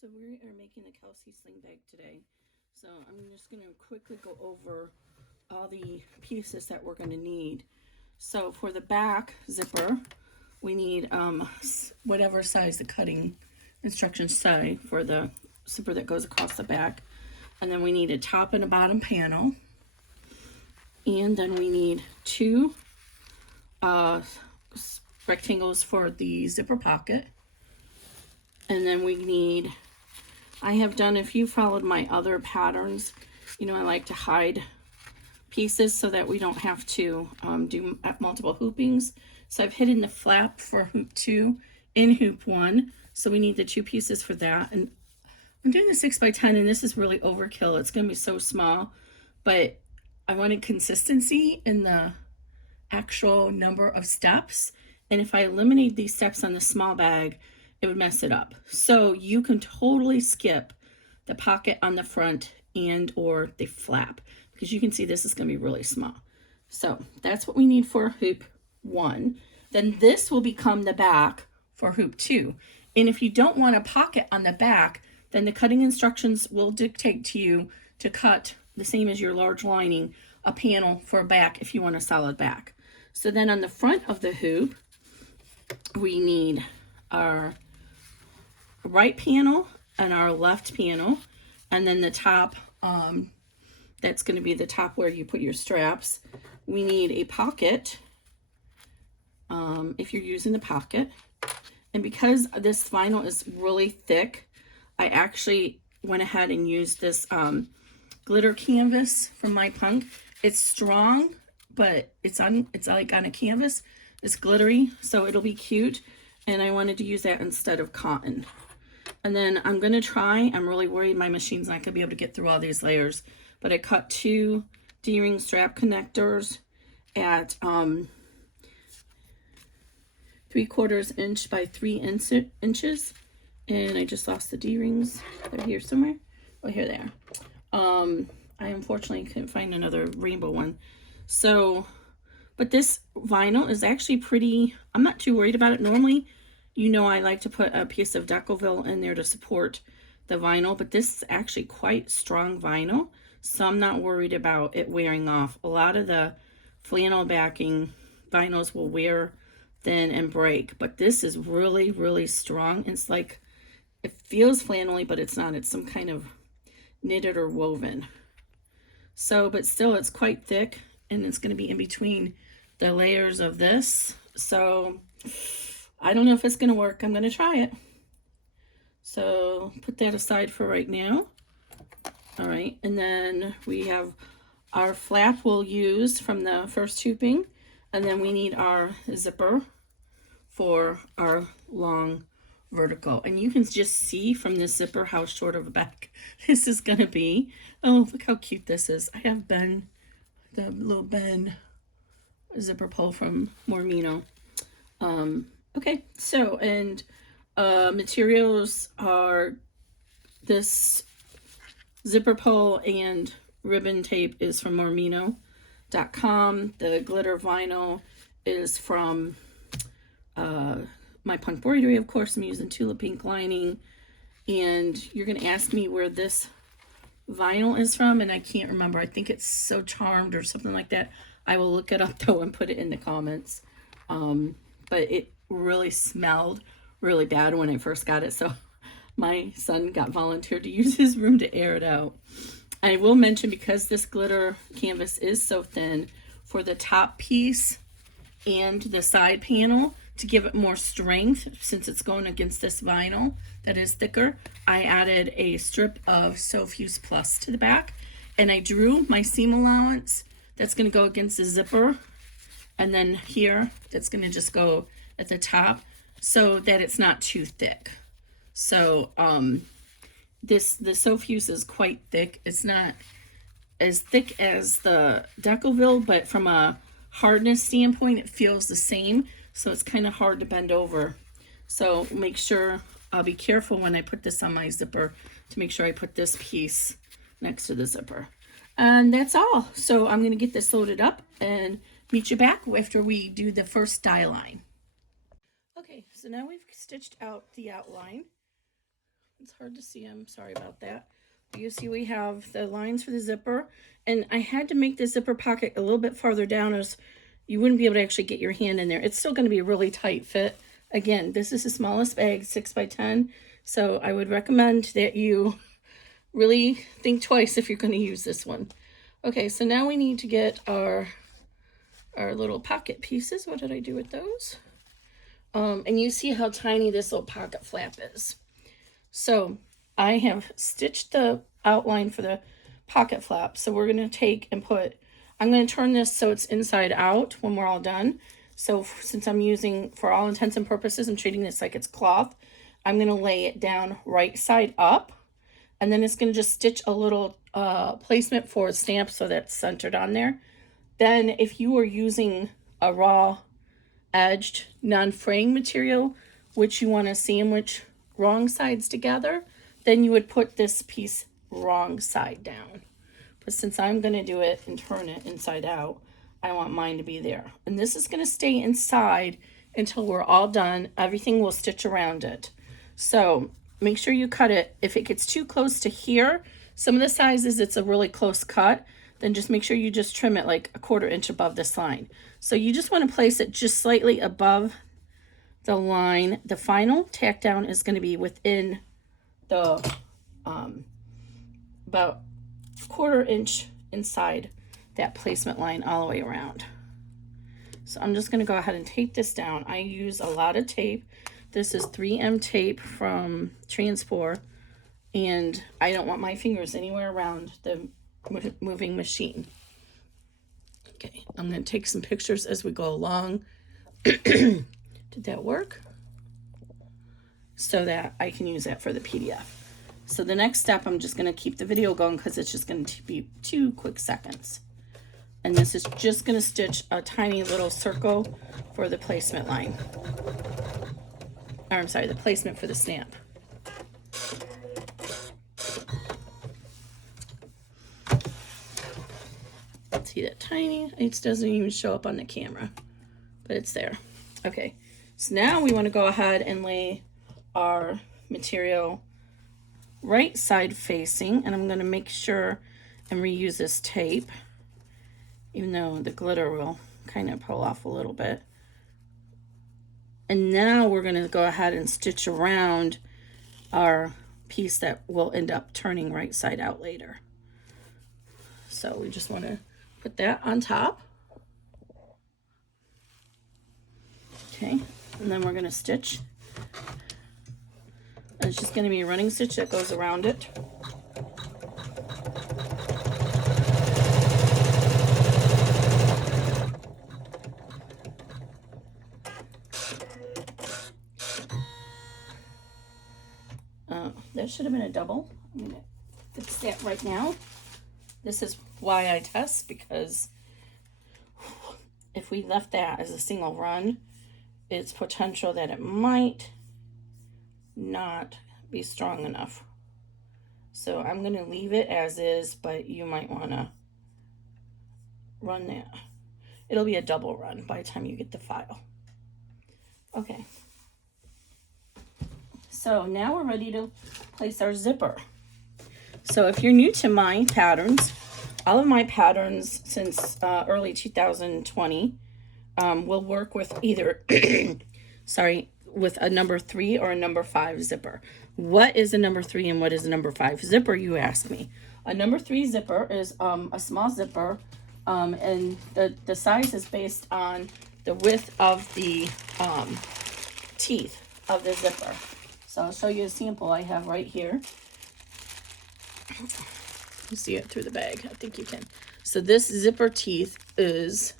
So we are making a Kelsey Sling bag today. So I'm just going to quickly go over all the pieces that we're going to need. So for the back zipper, we need whatever size the cutting instructions say for the zipper that goes across the back. And then we need a top and a bottom panel. And then we need two rectangles for the zipper pocket. And then we need, I have done, if you followed my other patterns, you know I like to hide pieces so that we don't have to do multiple hoopings. So I've hidden the flap for hoop 2 in hoop 1. So we need the 2 pieces for that. And I'm doing the 6x10 and this is really overkill. It's going to be so small, but I wanted consistency in the actual number of steps. And if I eliminate these steps on the small bag, it would mess it up. So you can totally skip the pocket on the front and or the flap, because you can see this is going to be really small. So that's what we need for hoop 1. Then this will become the back for hoop 2. And if you don't want a pocket on the back, then the cutting instructions will dictate to you to cut the same as your large lining, a panel for a back if you want a solid back. So then on the front of the hoop, we need our right panel and our left panel, and then the top, that's going to be the top where you put your straps. We need a pocket if you're using the pocket. And because this vinyl is really thick, I actually went ahead and used this glitter canvas from MyPunk. It's strong, but it's like on a canvas. It's glittery, so it'll be cute. And I wanted to use that instead of cotton. And then I'm going to try, I'm really worried my machine's not going to be able to get through all these layers, but I cut 2 D-ring strap connectors at 3/4 inch by 3 inches. And I just lost the D-rings. They're here somewhere. Oh, here they are. I unfortunately couldn't find another rainbow one. So, but this vinyl is actually pretty, I'm not too worried about it. Normally, you know I like to put a piece of Decoville in there to support the vinyl, but this is actually quite strong vinyl, so I'm not worried about it wearing off. A lot of the flannel backing vinyls will wear thin and break, but this is really, really strong. It's like, it feels flannelly, but it's not. It's some kind of knitted or woven. So, but still it's quite thick, and it's going to be in between the layers of this. So I don't know if it's going to work. I'm going to try it. So put that aside for right now. All right. And then we have our flap we'll use from the first hooping. And then we need our zipper for our long vertical. And you can just see from this zipper how short of a back this is going to be. Oh, look how cute this is. I have Ben, the little Ben zipper pull from Mormino. Okay, so, and materials are this zipper pull and ribbon tape is from Mormino.com. The glitter vinyl is from MyPunkBroidery, of course. I'm using Tula pink lining. And you're going to ask me where this vinyl is from, and I can't remember. I think it's So Charmed or something like that. I will look it up, though, and put it in the comments. But it really smelled really bad when I first got it, so my son got volunteered to use his room to air it out. I will mention, because this glitter canvas is so thin, for the top piece and the side panel, to give it more strength, since it's going against this vinyl that is thicker, I added a strip of SewFuse Plus to the back, and I drew my seam allowance that's going to go against the zipper, and then here that's going to just go at the top so that it's not too thick. So the SewFuse is quite thick. It's not as thick as the Decoville, but from a hardness standpoint it feels the same, so it's kind of hard to bend over. So make sure, I'll be careful when I put this on my zipper to make sure I put this piece next to the zipper. And that's all. So I'm going to get this loaded up and meet you back after we do the first die line. Okay, so now we've stitched out the outline. It's hard to see. I'm sorry about that. But you see we have the lines for the zipper. And I had to make the zipper pocket a little bit farther down as you wouldn't be able to actually get your hand in there. It's still going to be a really tight fit. Again, this is the smallest bag, 6x10. So I would recommend that you really think twice if you're going to use this one. Okay, so now we need to get our little pocket pieces. What did I do with those? And you see how tiny this little pocket flap is. So I have stitched the outline for the pocket flap. So we're going to take and I'm going to turn this so it's inside out when we're all done. So since I'm using, for all intents and purposes, I'm treating this like it's cloth, I'm going to lay it down right side up. And then it's going to just stitch a little placement for a stamp so that's centered on there. Then if you are using a raw edged non-fraying material, which you want to sandwich wrong sides together, then you would put this piece wrong side down. But since I'm going to do it and turn it inside out, I want mine to be there. And this is going to stay inside until we're all done. Everything will stitch around it. So make sure you cut it. If it gets too close to here, some of the sizes it's a really close cut, then just make sure you just trim it like a 1/4 inch above this line. So you just want to place it just slightly above the line. The final tack down is going to be within the about 1/4 inch inside that placement line all the way around. So I'm just going to go ahead and tape this down. I use a lot of tape. This is 3M tape from Transport, and I don't want my fingers anywhere around the moving machine. Okay, I'm going to take some pictures as we go along. Did that work? So that I can use that for the PDF. So the next step, I'm just going to keep the video going because it's just going to be 2 quick seconds. And this is just going to stitch a tiny little circle for the placement line. Or I'm sorry, the placement for the stamp. See that tiny? It doesn't even show up on the camera, but it's there. Okay, so now we want to go ahead and lay our material right side facing, and I'm going to make sure and reuse this tape, even though the glitter will kind of pull off a little bit. And now we're going to go ahead and stitch around our piece that will end up turning right side out later. So we just want to put that on top. Okay, and then we're going to stitch. And it's just going to be a running stitch that goes around it. That should have been a double. I'm going to fix that right now. This is why I test, because if we left that as a single run, it's potential that it might not be strong enough. So I'm going to leave it as is, but you might want to run that. It'll be a double run by the time you get the file. Okay. So now we're ready to place our zipper. So if you're new to my patterns, all of my patterns since early 2020 will work with either, with a number 3 or a number 5 zipper. What is a number 3 and what is a number 5 zipper, you ask me? A number 3 zipper is a small zipper, and the size is based on the width of the teeth of the zipper. So I'll show you a sample I have right here. You see it through the bag. I think you can. So this zipper teeth is,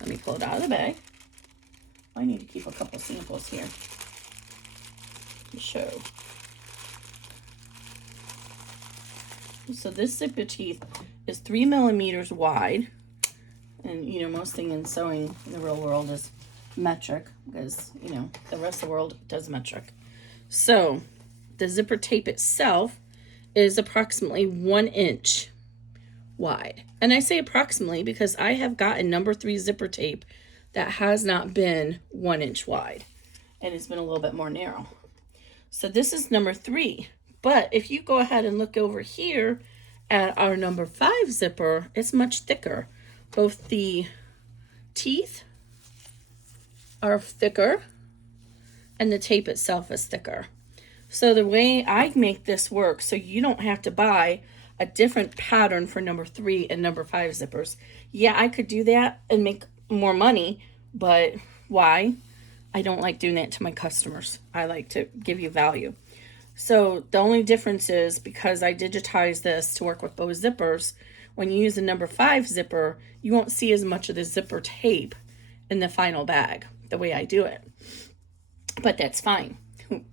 let me pull it out of the bag. I need to keep a couple samples here to show. So this zipper teeth is 3 millimeters wide. And you know, most thing in sewing in the real world is metric, because you know, the rest of the world does metric. So the zipper tape itself is approximately 1 inch wide. And I say approximately because I have gotten number 3 zipper tape that has not been 1 inch wide, and it's been a little bit more narrow. So this is number 3. But if you go ahead and look over here at our number 5 zipper, it's much thicker. Both the teeth are thicker and the tape itself is thicker. So the way I make this work, so you don't have to buy a different pattern for number 3 and number 5 zippers. Yeah, I could do that and make more money, but why? I don't like doing that to my customers. I like to give you value. So the only difference is, because I digitize this to work with both zippers, when you use a number 5 zipper, you won't see as much of the zipper tape in the final bag, the way I do it. But that's fine.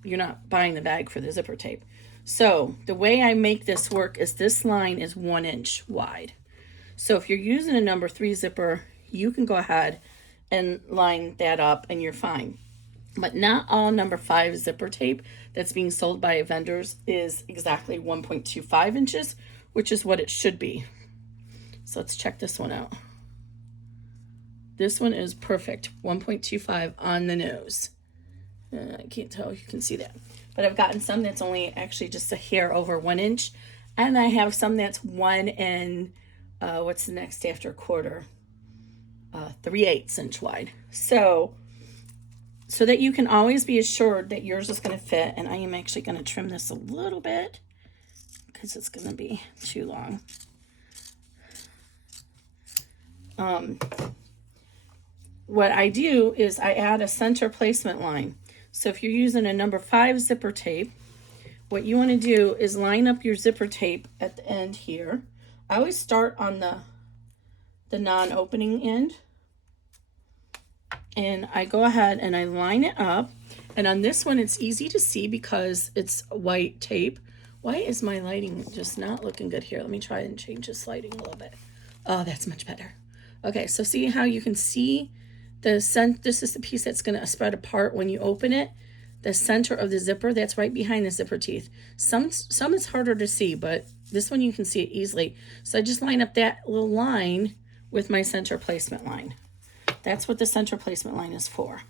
You're not buying the bag for the zipper tape. So the way I make this work is this line is 1 inch wide. So if you're using a number 3 zipper, you can go ahead and line that up and you're fine. But not all number 5 zipper tape that's being sold by vendors is exactly 1.25 inches, which is what it should be. So let's check this one out. This one is perfect, 1.25 on the nose. I can't tell if you can see that. But I've gotten some that's only actually just a hair over 1 inch. And I have some that's 1 and, what's the next after a quarter? 3/8 inch wide. So that you can always be assured that yours is going to fit. And I am actually going to trim this a little bit because it's going to be too long. What I do is I add a center placement line. So if you're using a number 5 zipper tape, what you want to do is line up your zipper tape at the end here. I always start on the non-opening end. And I go ahead and I line it up. And on this one, it's easy to see because it's white tape. Why is my lighting just not looking good here? Let me try and change this lighting a little bit. Oh, that's much better. Okay, so see how you can see this is the piece that's going to spread apart when you open it. The center of the zipper, that's right behind the zipper teeth. Some is harder to see, but this one you can see it easily. So I just line up that little line with my center placement line. That's what the center placement line is for.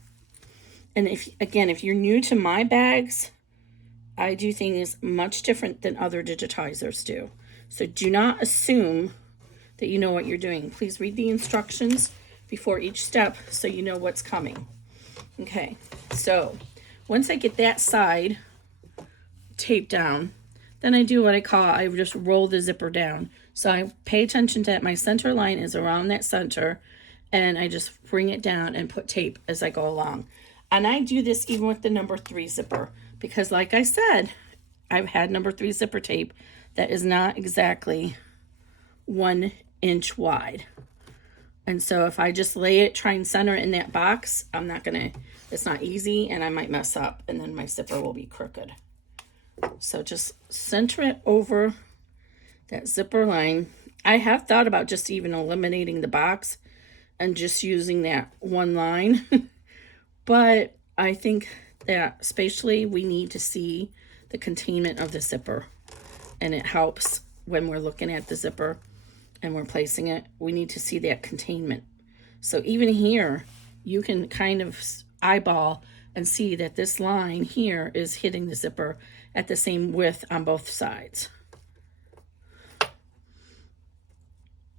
And if you're new to my bags, I do things much different than other digitizers do. So do not assume that you know what you're doing. Please read the instructions before each step so you know what's coming. Okay, so once I get that side taped down, then I do what I just roll the zipper down. So I pay attention to that. My center line is around that center, and I just bring it down and put tape as I go along. And I do this even with the number 3 zipper, because like I said, I've had number 3 zipper tape that is not exactly 1 inch wide. And so if I just try and center it in that box, it's not easy, and I might mess up, and then my zipper will be crooked. So just center it over that zipper line. I have thought about just even eliminating the box and just using that one line. But I think that spatially we need to see the containment of the zipper. And it helps when we're looking at the zipper and we're placing it. We need to see that containment. So even here, you can kind of eyeball and see that this line here is hitting the zipper at the same width on both sides.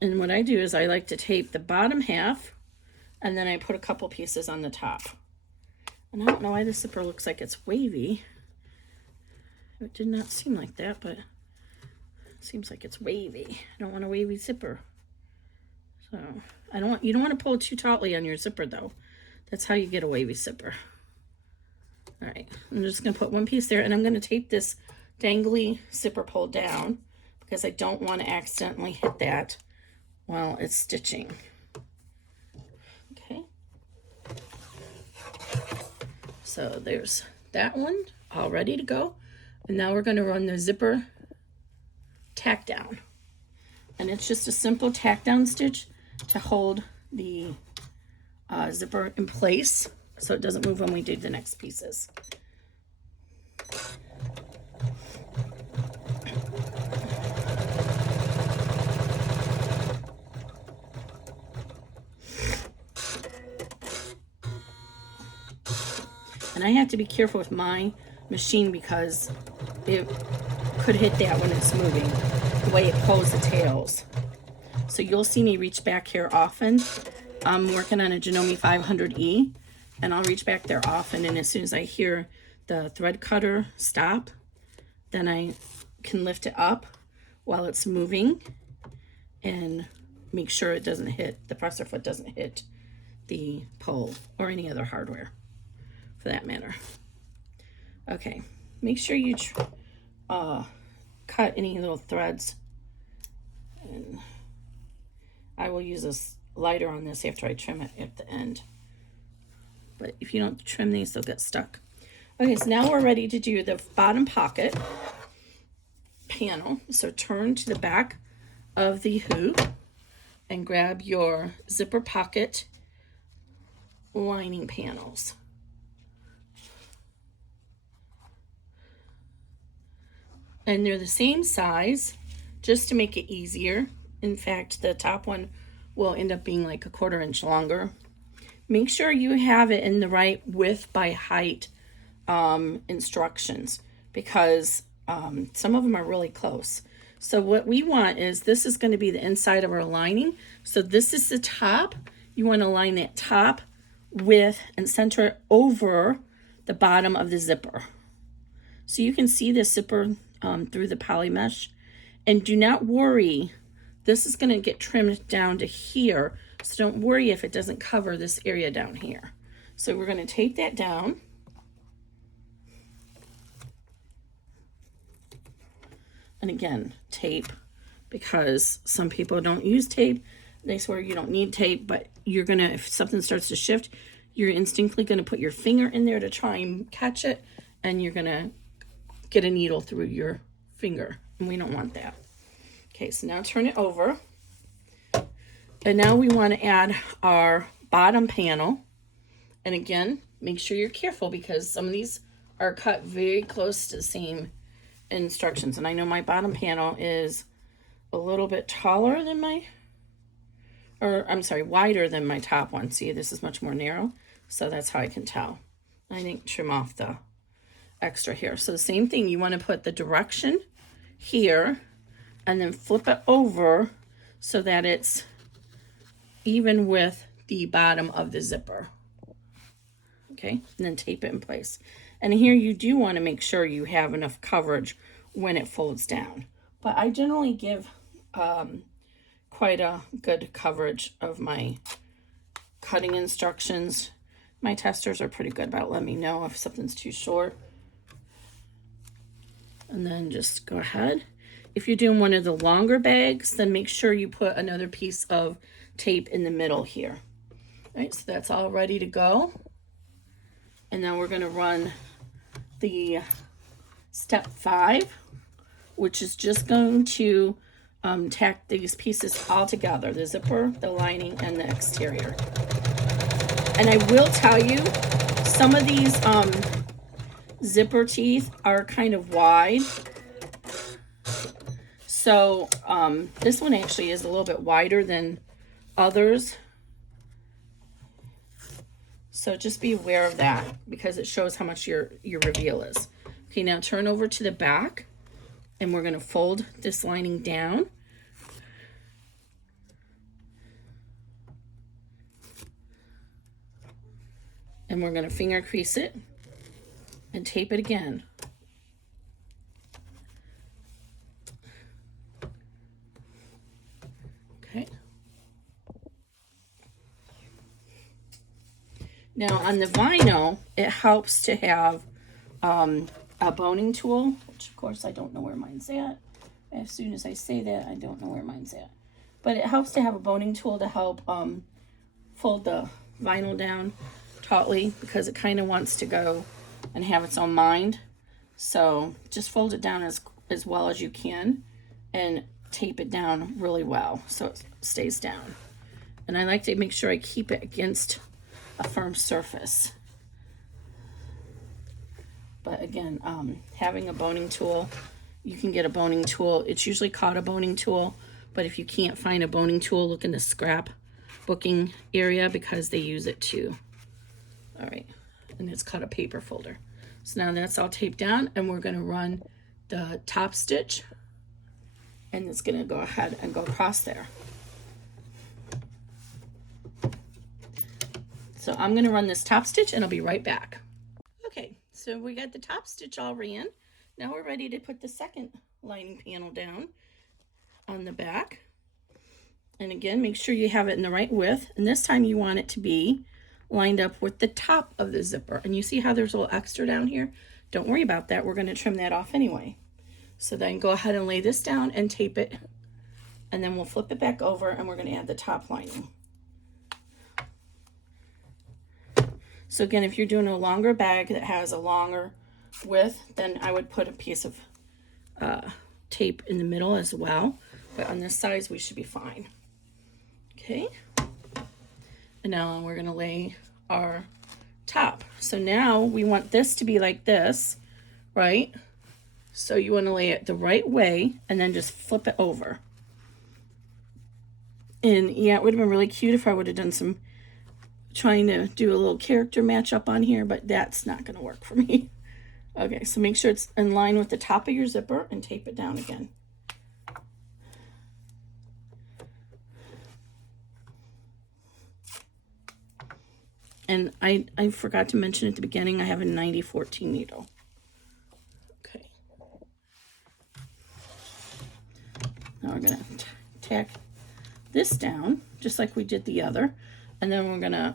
And what I do is I like to tape the bottom half, and then I put a couple pieces on the top. And I don't know why the zipper looks like it's wavy. It did not seem like that, but it seems like it's wavy. I don't want a wavy zipper. So you don't want to pull too tautly on your zipper though. That's how you get a wavy zipper. All right, I'm just gonna put one piece there, and I'm gonna tape this dangly zipper pull down because I don't want to accidentally hit that while it's stitching. Okay. So there's that one all ready to go. And now we're gonna run the zipper tack down. And it's just a simple tack down stitch to hold the zipper in place so it doesn't move when we do the next pieces. And I have to be careful with my machine because it could hit that when it's moving, the way it pulls the tails. So you'll see me reach back here often. I'm working on a Janome 500E, and I'll reach back there often, and as soon as I hear the thread cutter stop, then I can lift it up while it's moving and make sure it doesn't hit, the presser foot doesn't hit the pole or any other hardware for that matter. Okay, make sure you cut any little threads, and I will use this lighter on this after I trim it at the end. But if you don't trim these, they'll get stuck. Okay, so now we're ready to do the bottom pocket panel. So turn to the back of the hoop and grab your zipper pocket lining panels. And they're the same size, just to make it easier. In fact, the top one will end up being like a 1/4 inch longer. Make sure you have it in the right width by height instructions, because some of them are really close. So what we want is, this is going to be the inside of our lining. So this is the top. You want to line that top with and center it over the bottom of the zipper. So you can see the zipper through the poly mesh. And do not worry, this is going to get trimmed down to here. So don't worry if it doesn't cover this area down here. So we're going to tape that down. And again, tape, because some people don't use tape. They swear you don't need tape, but you're gonna, if something starts to shift, you're instinctively gonna put your finger in there to try and catch it, and you're gonna get a needle through your finger, and we don't want that. Okay, so now turn it over. And now we want to add our bottom panel. And again, make sure you're careful, because some of these are cut very close to the same instructions. And I know my bottom panel is a little bit taller than my, or I'm sorry, wider than my top one. See, this is much more narrow. So that's how I can tell. I didn't trim off the extra here. So the same thing, you want to put the direction here and then flip it over so that it's even with the bottom of the zipper. Okay, and then tape it in place. And here you do want to make sure you have enough coverage when it folds down. But I generally give quite a good coverage of my cutting instructions. My testers are pretty good about letting me know if something's too short. And then just go ahead. If you're doing one of the longer bags, then make sure you put another piece of tape in the middle here. All right, so that's all ready to go. And now we're going to run the step 5, which is just going to tack these pieces all together, the zipper, the lining, and the exterior. And I will tell you, some of these zipper teeth are kind of wide. So this one actually is a little bit wider than others. So just be aware of that, because it shows how much your reveal is. Okay, now turn over to the back, and we're going to fold this lining down. And we're going to finger crease it and tape it again. Okay. Now on the vinyl, it helps to have a boning tool, which of course I don't know where mine's at. As soon as I say that, I don't know where mine's at. But it helps to have a boning tool to help fold the vinyl down tautly, because it kind of wants to go and have its own mind. So just fold it down as well as you can and tape it down really well so it stays down. And I like to make sure I keep it against a firm surface. But again, having a boning tool, you can get a boning tool. It's usually called a boning tool, but if you can't find a boning tool, look in the scrap booking area, because they use it too. All right, and it's called a paper folder. So now that's all taped down, and we're going to run the top stitch, and it's going to go ahead and go across there. So I'm going to run this top stitch and I'll be right back. Okay, so we got the top stitch all ran. Now we're ready to put the second lining panel down on the back. And again, make sure you have it in the right width. And this time you want it to be lined up with the top of the zipper. And you see how there's a little extra down here? Don't worry about that. We're going to trim that off anyway. So then go ahead and lay this down and tape it. And then we'll flip it back over and we're going to add the top lining. So again, if you're doing a longer bag that has a longer width, then I would put a piece of tape in the middle as well. But on this size, we should be fine. Okay. And now we're going to lay our top. So now we want this to be like this, right? So you want to lay it the right way and then just flip it over. And yeah, it would have been really cute if I would have done some trying to do a little character match up on here, but that's not going to work for me. Okay, so make sure it's in line with the top of your zipper and tape it down again. And I forgot to mention at the beginning, I have a 90-14 needle. Okay. Now we're going to tack this down, just like we did the other. And then we're gonna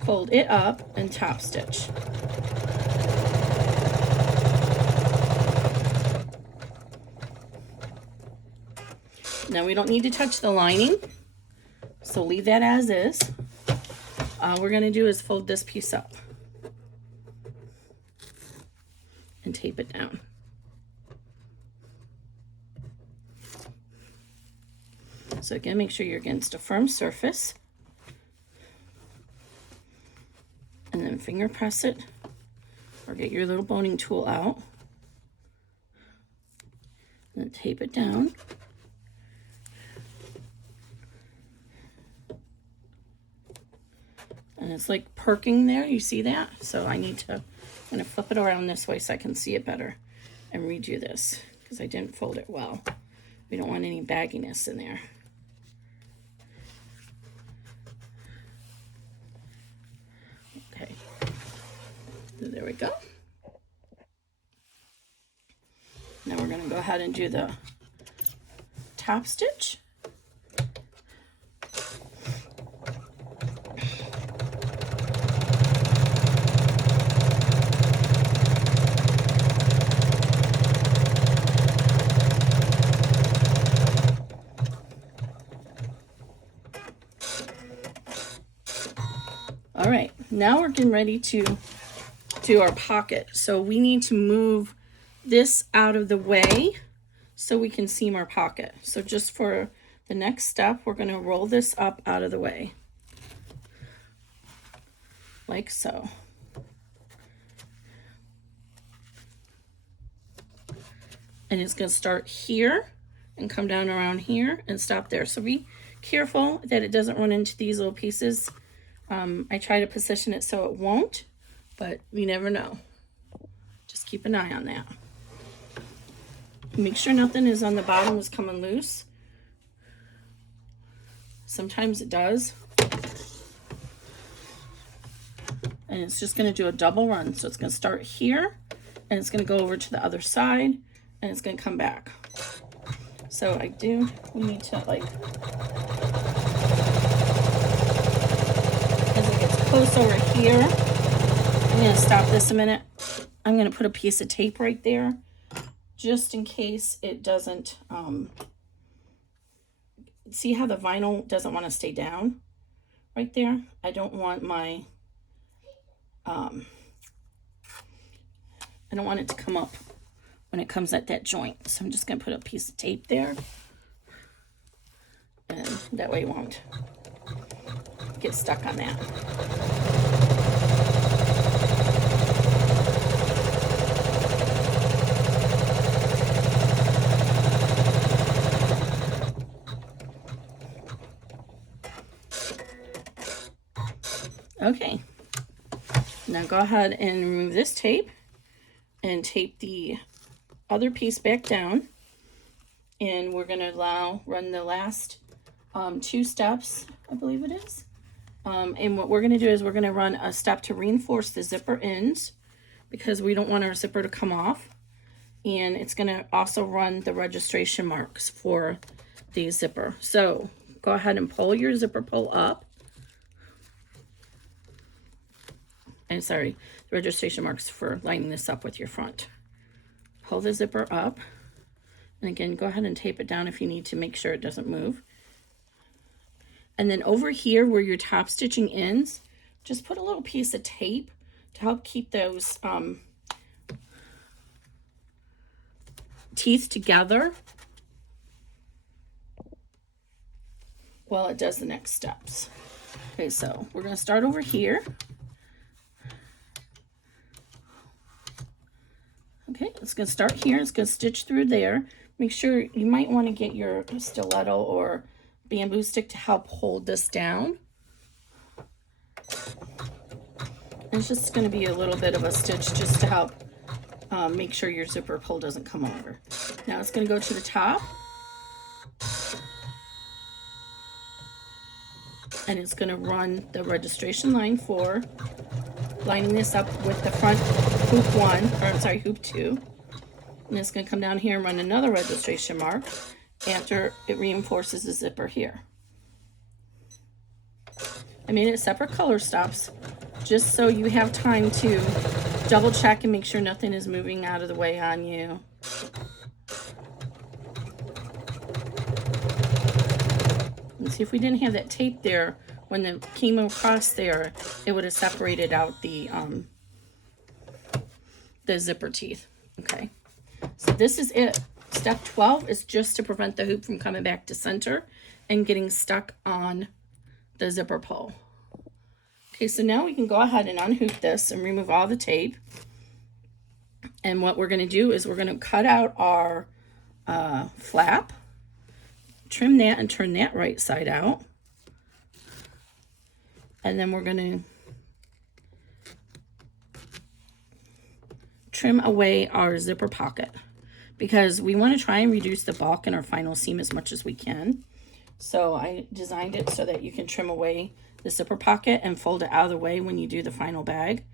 fold it up and top stitch. Now we don't need to touch the lining, so leave that as is. All we're gonna do is fold this piece up and tape it down. So again, make sure you're against a firm surface. And then finger press it, or get your little boning tool out. And then tape it down. And it's like perking there, you see that? So I'm gonna flip it around this way so I can see it better and redo this, because I didn't fold it well. We don't want any bagginess in there. Okay, so there we go. Now we're going to go ahead and do the top stitch. All right, now we're getting ready to do our pocket. So we need to move this out of the way so we can seam our pocket. So just for the next step, we're going to roll this up out of the way, like so. And it's going to start here and come down around here and stop there. So be careful that it doesn't run into these little pieces. I try to position it so it won't, but you never know. Just keep an eye on that. Make sure nothing is on the bottom is coming loose. Sometimes it does. And it's just going to do a double run. So it's going to start here, and it's going to go over to the other side, and it's going to come back. So we need to like, as it gets close over here, I'm going to stop this a minute. I'm going to put a piece of tape right there, just in case it doesn't, see how the vinyl doesn't want to stay down right there? I don't want my, I don't want it to come up when it comes at that joint. So I'm just going to put a piece of tape there, and that way it won't get stuck on that. Okay, Now go ahead and remove this tape and tape the other piece back down. And we're going to run the last 2 steps, I believe it is. And what we're going to do is we're going to run a step to reinforce the zipper ends because we don't want our zipper to come off. And it's going to also run the registration marks for the zipper. So go ahead and pull your zipper pull up. And sorry, the registration marks for lining this up with your front. Pull the zipper up. And again, go ahead and tape it down if you need to make sure it doesn't move. And then over here where your top stitching ends, just put a little piece of tape to help keep those teeth together while it does the next steps. Okay, so we're going to start over here. Okay, it's going to start here. It's going to stitch through there. Make sure you might want to get your stiletto or bamboo stick to help hold this down. And it's just going to be a little bit of a stitch just to help make sure your zipper pull doesn't come over. Now it's going to go to the top. And it's going to run the registration line for lining this up with the front hoop 1, or I'm sorry, hoop 2. And it's going to come down here and run another registration mark after it reinforces the zipper here. I made it separate color stops just so you have time to double check and make sure nothing is moving out of the way on you. And see, if we didn't have that tape there, when it came across there, it would have separated out the zipper teeth. Okay, so this is it. Step 12 is just to prevent the hoop from coming back to center and getting stuck on the zipper pull. Okay, so now we can go ahead and unhoop this and remove all the tape. And what we're going to do is we're going to cut out our flap, trim that and turn that right side out. And then we're going to trim away our zipper pocket because we want to try and reduce the bulk in our final seam as much as we can. So I designed it so that you can trim away the zipper pocket and fold it out of the way when you do the final bag.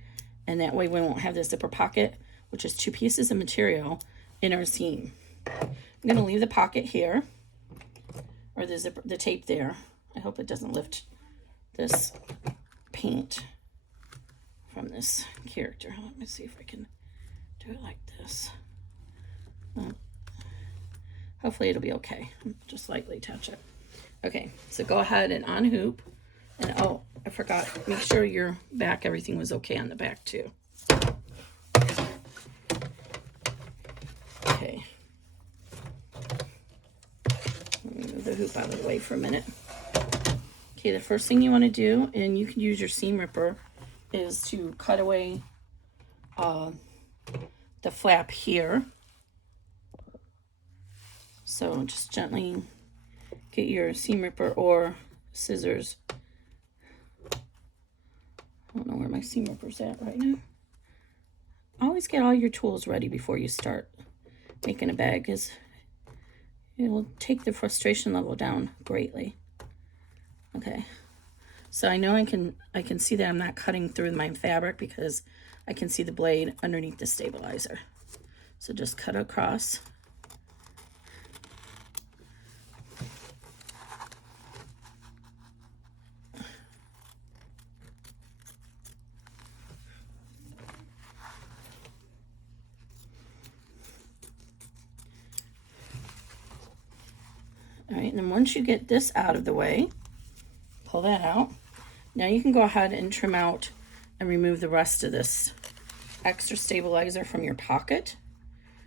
And that way we won't have the zipper pocket, which is 2 pieces of material, in our seam. I'm going to leave the pocket here, or the tape there. I hope it doesn't lift this paint from this character. Let me see if I can do it like this. Hopefully it'll be okay. Just lightly touch it. Okay, so go ahead and unhoop. And oh, I forgot, make sure your back, everything was okay on the back too. Okay. Let me move the hoop out of the way for a minute. Okay, the first thing you want to do, and you can use your seam ripper, is to cut away the flap here. So just gently get your seam ripper or scissors. I don't know where my seam ripper's at right now. Always get all your tools ready before you start making a bag, because it will take the frustration level down greatly. Okay, so I know I can see that I'm not cutting through my fabric because I can see the blade underneath the stabilizer. So just cut across. All right, and then once you get this out of the way, pull that out. Now you can go ahead and trim out and remove the rest of this extra stabilizer from your pocket,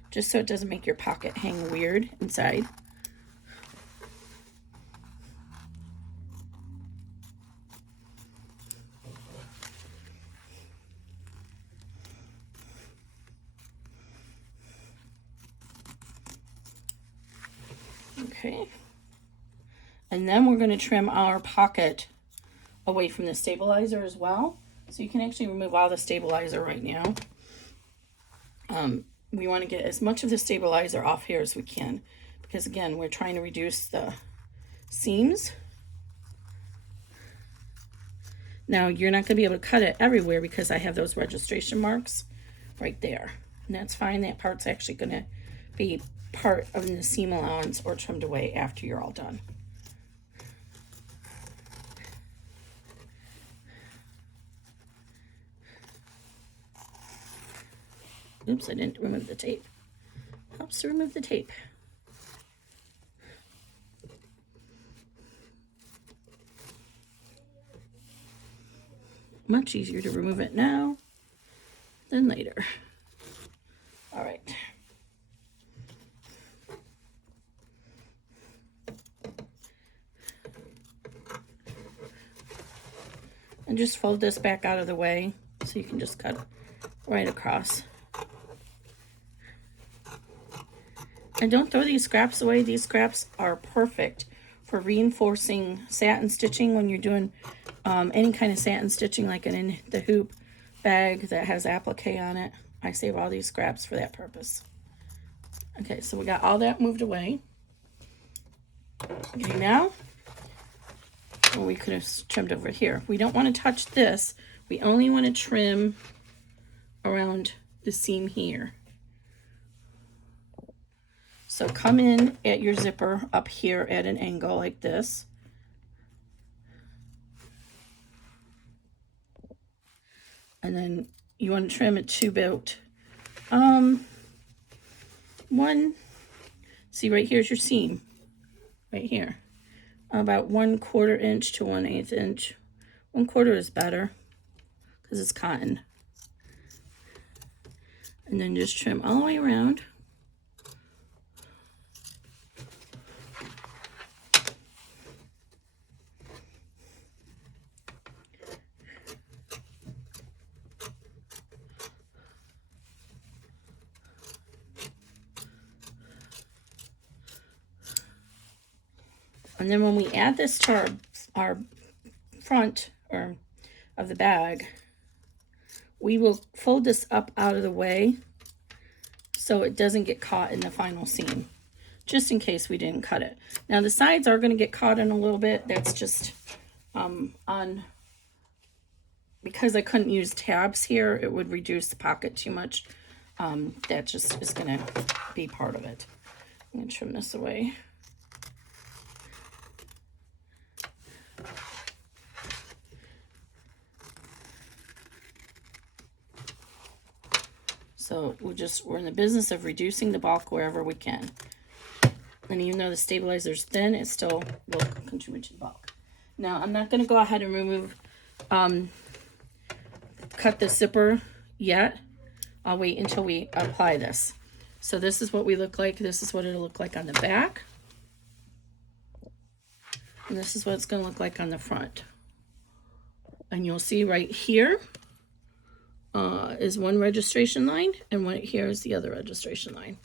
just so it doesn't make your pocket hang weird inside. Okay. And then we're going to trim our pocket away from the stabilizer as well, So you can actually remove all the stabilizer right now. We want to get as much of the stabilizer off here as we can, because again, we're trying to reduce the seams. Now you're not going to be able to cut it everywhere because I have those registration marks right there. And that's fine. That part's actually going to be part of the seam allowance or trimmed away after you're all done. Oops, I didn't remove the tape. Helps to remove the tape. Much easier to remove it now than later. All right. And just fold this back out of the way so you can just cut right across. And don't throw these scraps away. These scraps are perfect for reinforcing satin stitching when you're doing any kind of satin stitching, like in the hoop bag that has applique on it. I save all these scraps for that purpose. Okay, so we got all that moved away. Okay, now, well, we could have trimmed over here. We don't want to touch this. We only want to trim around the seam here. So come in at your zipper up here at an angle like this. And then you want to trim it to about see right here's your seam, right here. About 1/4 inch to 1/8 inch. 1/4 is better because it's cotton. And then just trim all the way around. And then when we add this to our front of the bag, we will fold this up out of the way so it doesn't get caught in the final seam, just in case we didn't cut it. Now the sides are going to get caught in a little bit. That's just because I couldn't use tabs here, it would reduce the pocket too much. That just is going to be part of it. I'm going to trim this away. So we're in the business of reducing the bulk wherever we can. And even though the stabilizer is thin, it still will contribute to the bulk. Now I'm not going to go ahead and remove, cut the zipper yet. I'll wait until we apply this. So this is what we look like. This is what it'll look like on the back. And this is what it's going to look like on the front. And you'll see right here is one registration line, and right here is the other registration line.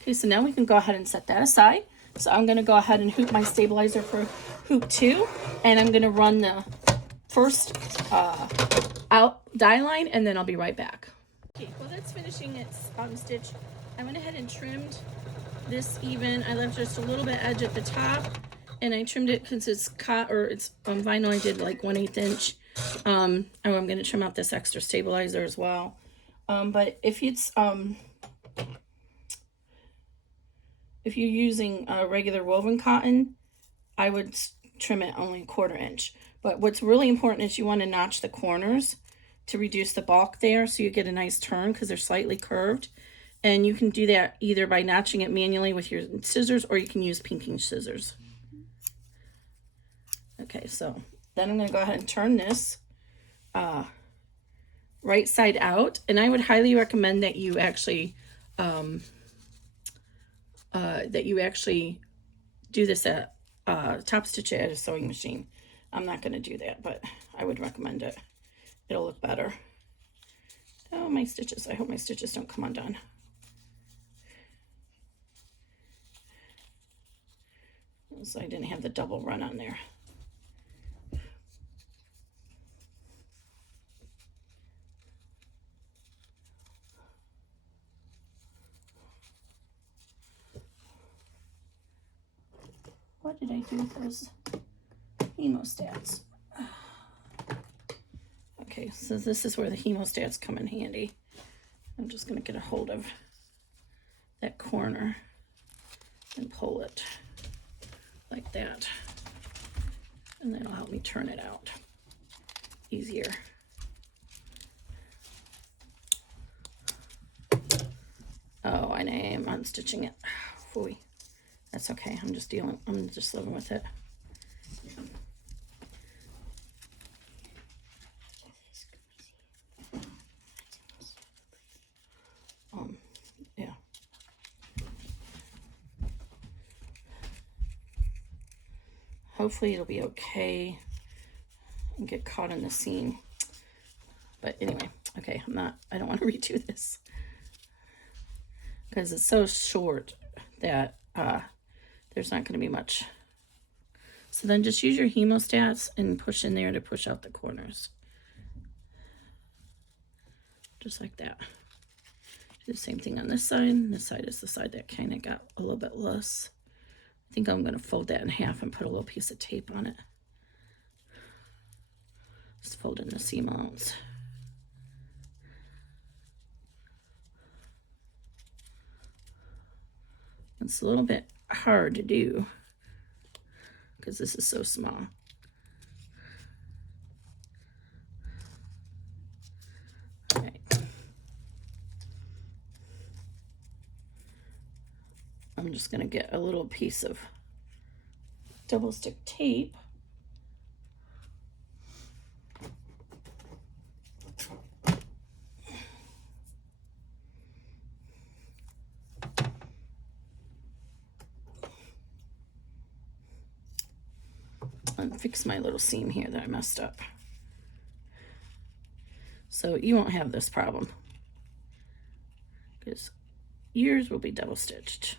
Okay, so now we can go ahead and set that aside. So I'm going to go ahead and hoop my stabilizer for hoop 2, and I'm going to run the first out die line, and then I'll be right back. Okay, well that's finishing its bottom stitch. I went ahead and trimmed this even. I left just a little bit edge at the top, and I trimmed it because it's it's vinyl. I did like 1/8 inch. I'm going to trim out this extra stabilizer as well. But if you're using regular woven cotton, I would trim it only 1/4 inch. But what's really important is you want to notch the corners to reduce the bulk there, so you get a nice turn because they're slightly curved. And you can do that either by notching it manually with your scissors, or you can use pinking scissors. Okay, so then I'm going to go ahead and turn this right side out, and I would highly recommend that you actually do this at top stitch it at a sewing machine. I'm not going to do that, but I would recommend it. It'll look better. Oh, my stitches. I hope my stitches don't come undone. So I didn't have the double run on there. what did I do with those hemostats? Okay, so this is where the hemostats come in handy. I'm just going to get a hold of that corner and pull it like that. And that'll help me turn it out easier. Oh, and I am unstitching it. Phooey. That's okay. I'm just living with it. Yeah. Hopefully it'll be okay and get caught in the seam. But anyway, okay, I don't want to redo this because it's so short that there's not going to be much. So then just use your hemostats and push in there to push out the corners. Just like that. Do the same thing on this side. This side is the side that kind of got a little bit less. I think I'm going to fold that in half and put a little piece of tape on it. Just fold in the seam allowance. It's a little bit hard to do because this is so small. All right. I'm just going to get a little piece of double stick tape. And fix my little seam here that I messed up. So you won't have this problem because yours will be double stitched.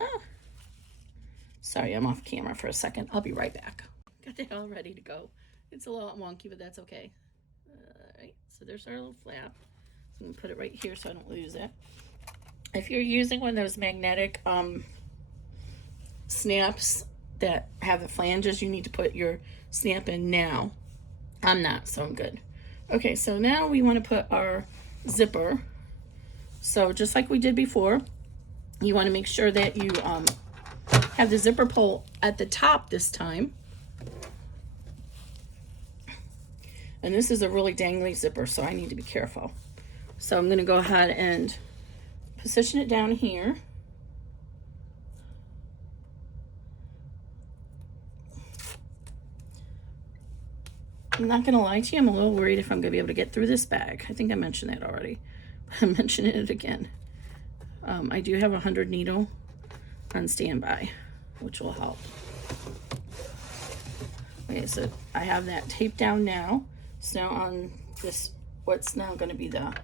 Oh, sorry, I'm off camera for a second. I'll be right back. Got that all ready to go. It's a little wonky, but that's okay. All right, so there's our little flap. So I'm gonna put it right here so I don't lose it. If you're using one of those magnetic snaps that have the flanges, you need to put your snap in now. I'm not, so I'm good. Okay, so now we want to put our zipper. So just like we did before, you want to make sure that you have the zipper pull at the top this time. And this is a really dangly zipper, so I need to be careful. So I'm going to go ahead and position it down here. I'm not going to lie to you, I'm a little worried if I'm going to be able to get through this bag. I think I mentioned that already. I'm mentioning it again. I do have a 100 needle on standby, which will help. Okay, so I have that taped down now. So now on this, what's now going to be the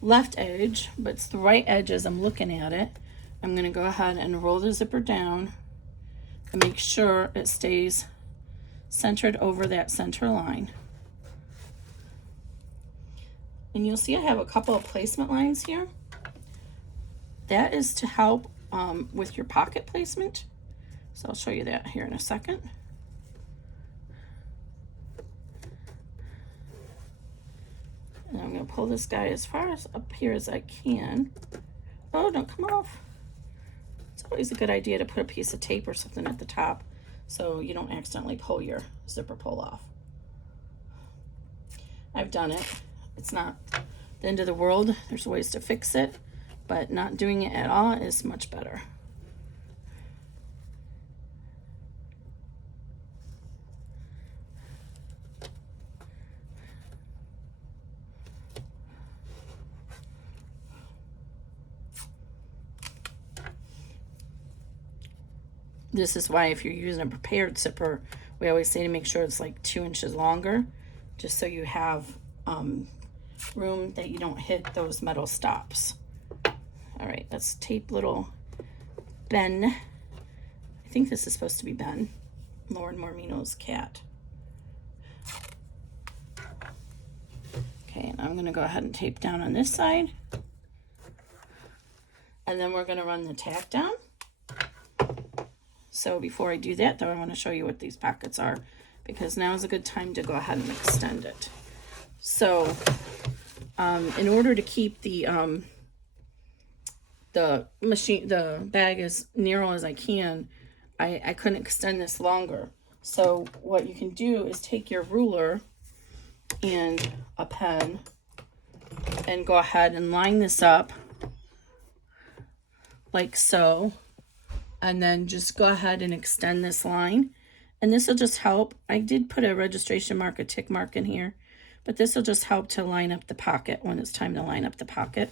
left edge, but it's the right edge as I'm looking at it. I'm going to go ahead and roll the zipper down and make sure it stays centered over that center line. And you'll see I have a couple of placement lines here. That is to help with your pocket placement. So I'll show you that here in a second. And I'm going to pull this guy as far as up here as I can. Oh, don't come off. It's always a good idea to put a piece of tape or something at the top so you don't accidentally pull your zipper pull off. I've done it. It's not the end of the world. There's ways to fix it, but not doing it at all is much better. This is why if you're using a prepared zipper, we always say to make sure it's like 2 inches longer, just so you have room that you don't hit those metal stops. All right, let's tape little Ben. I think this is supposed to be Ben, Lauren Mormino's cat. Okay, and I'm gonna go ahead and tape down on this side. And then we're going to run the tack down. So before I do that, though, I want to show you what these pockets are, because now is a good time to go ahead and extend it. So in order to keep the bag as narrow as I can, I couldn't extend this longer. So what you can do is take your ruler and a pen and go ahead and line this up like so, and then just go ahead and extend this line, and this will just help. I did put a registration mark, a tick mark in here, but this will just help to line up the pocket when it's time to line up the pocket.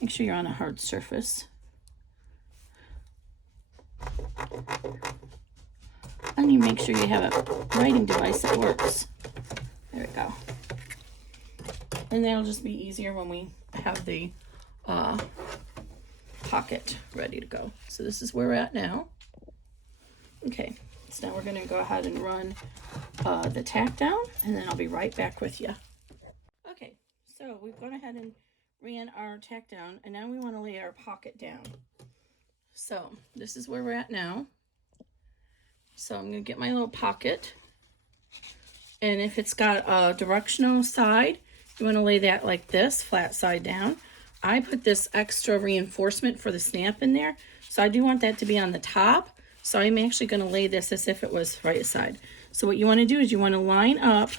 Make sure you're on a hard surface. And you make sure you have a writing device that works. There we go. And that'll just be easier when we have the pocket ready to go. So this is where we're at now. Okay, so now we're going to go ahead and run the tack down, and then I'll be right back with you. Okay, so we've gone ahead and ran our tack down, and now we want to lay our pocket down. So this is where we're at now. So I'm going to get my little pocket, and if it's got a directional side, you want to lay that like this, flat side down. I put this extra reinforcement for the snap in there, so I do want that to be on the top. So I'm actually going to lay this as if it was right side. So what you want to do is you want to line up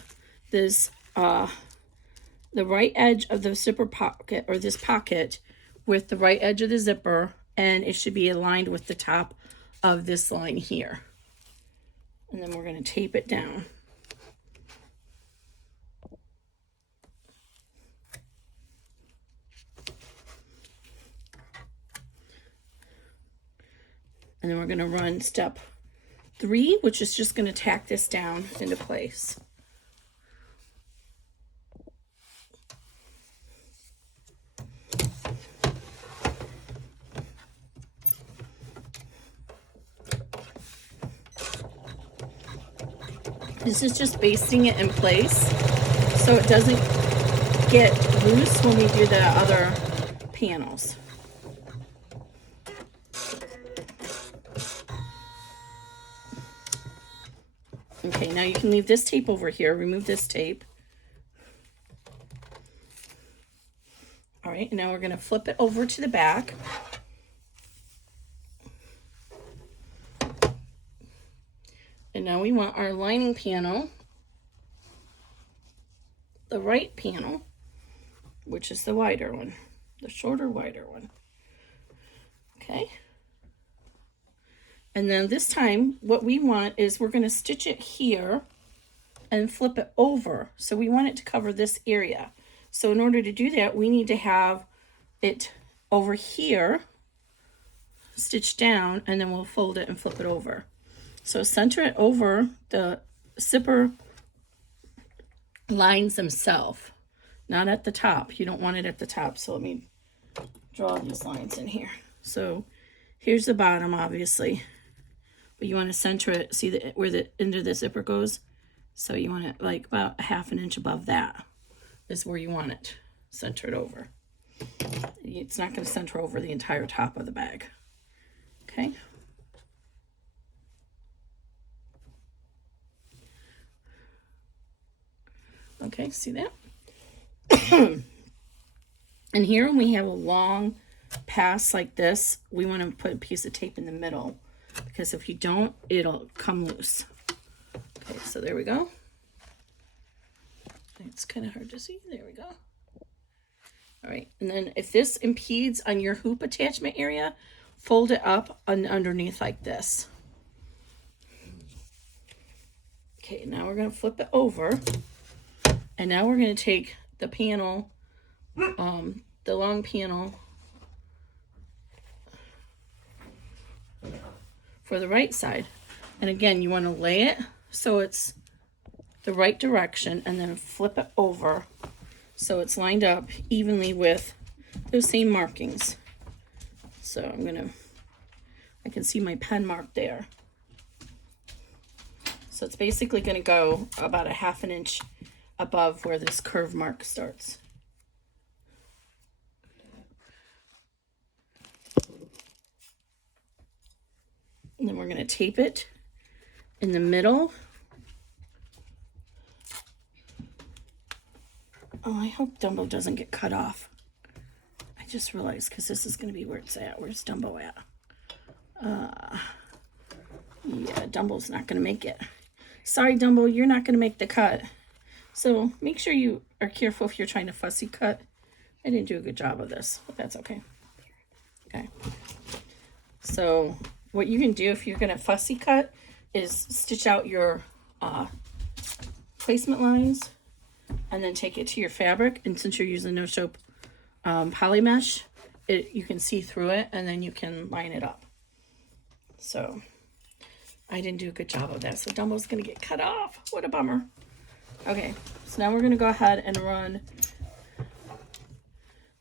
this the right edge of the zipper pocket, or this pocket, with the right edge of the zipper, and it should be aligned with the top of this line here. And then we're going to tape it down. And then we're going to run step 3, which is just going to tack this down into place. This is just basting it in place so it doesn't get loose when we do the other panels. Okay, now you can leave this tape over here. Remove this tape. All right, and now we're going to flip it over to the back. And now we want our lining panel, the right panel, which is the wider one, the shorter, wider one. Okay. And then this time, what we want is we're going to stitch it here and flip it over. So we want it to cover this area. So in order to do that, we need to have it over here, stitched down, and then we'll fold it and flip it over. So center it over the zipper lines themselves, not at the top. You don't want it at the top. So let me draw these lines in here. So here's the bottom, obviously, but you want to center it. See where the end of the zipper goes? So you want it like about 1/2 inch above that is where you want it centered over. It's not going to center over the entire top of the bag. Okay. Okay, see that? And here when we have a long pass like this, we want to put a piece of tape in the middle, because if you don't, it'll come loose. Okay, so there we go. It's kind of hard to see. There we go. All right, and then if this impedes on your hoop attachment area, fold it up underneath like this. Okay, now we're going to flip it over. And now we're going to take the panel, the long panel for the right side. And again, you want to lay it so it's the right direction, and then flip it over so it's lined up evenly with those same markings. So I can see my pen mark there. So it's basically going to go about 1/2 inch above where this curve mark starts. we're going to tape it in the middle. Oh, I hope Dumbo doesn't get cut off. I just realized, because this is going to be where it's at. Where's Dumbo at? Yeah, Dumbo's not going to make it. Sorry, Dumbo, you're not going to make the cut. So make sure you are careful if you're trying to fussy cut. I didn't do a good job of this, but that's okay. Okay. So what you can do if you're going to fussy cut is stitch out your placement lines and then take it to your fabric. And since you're using no-show poly mesh, you can see through it and then you can line it up. So I didn't do a good job of that. So Dumbo's going to get cut off. What a bummer. Okay, so now we're going to go ahead and run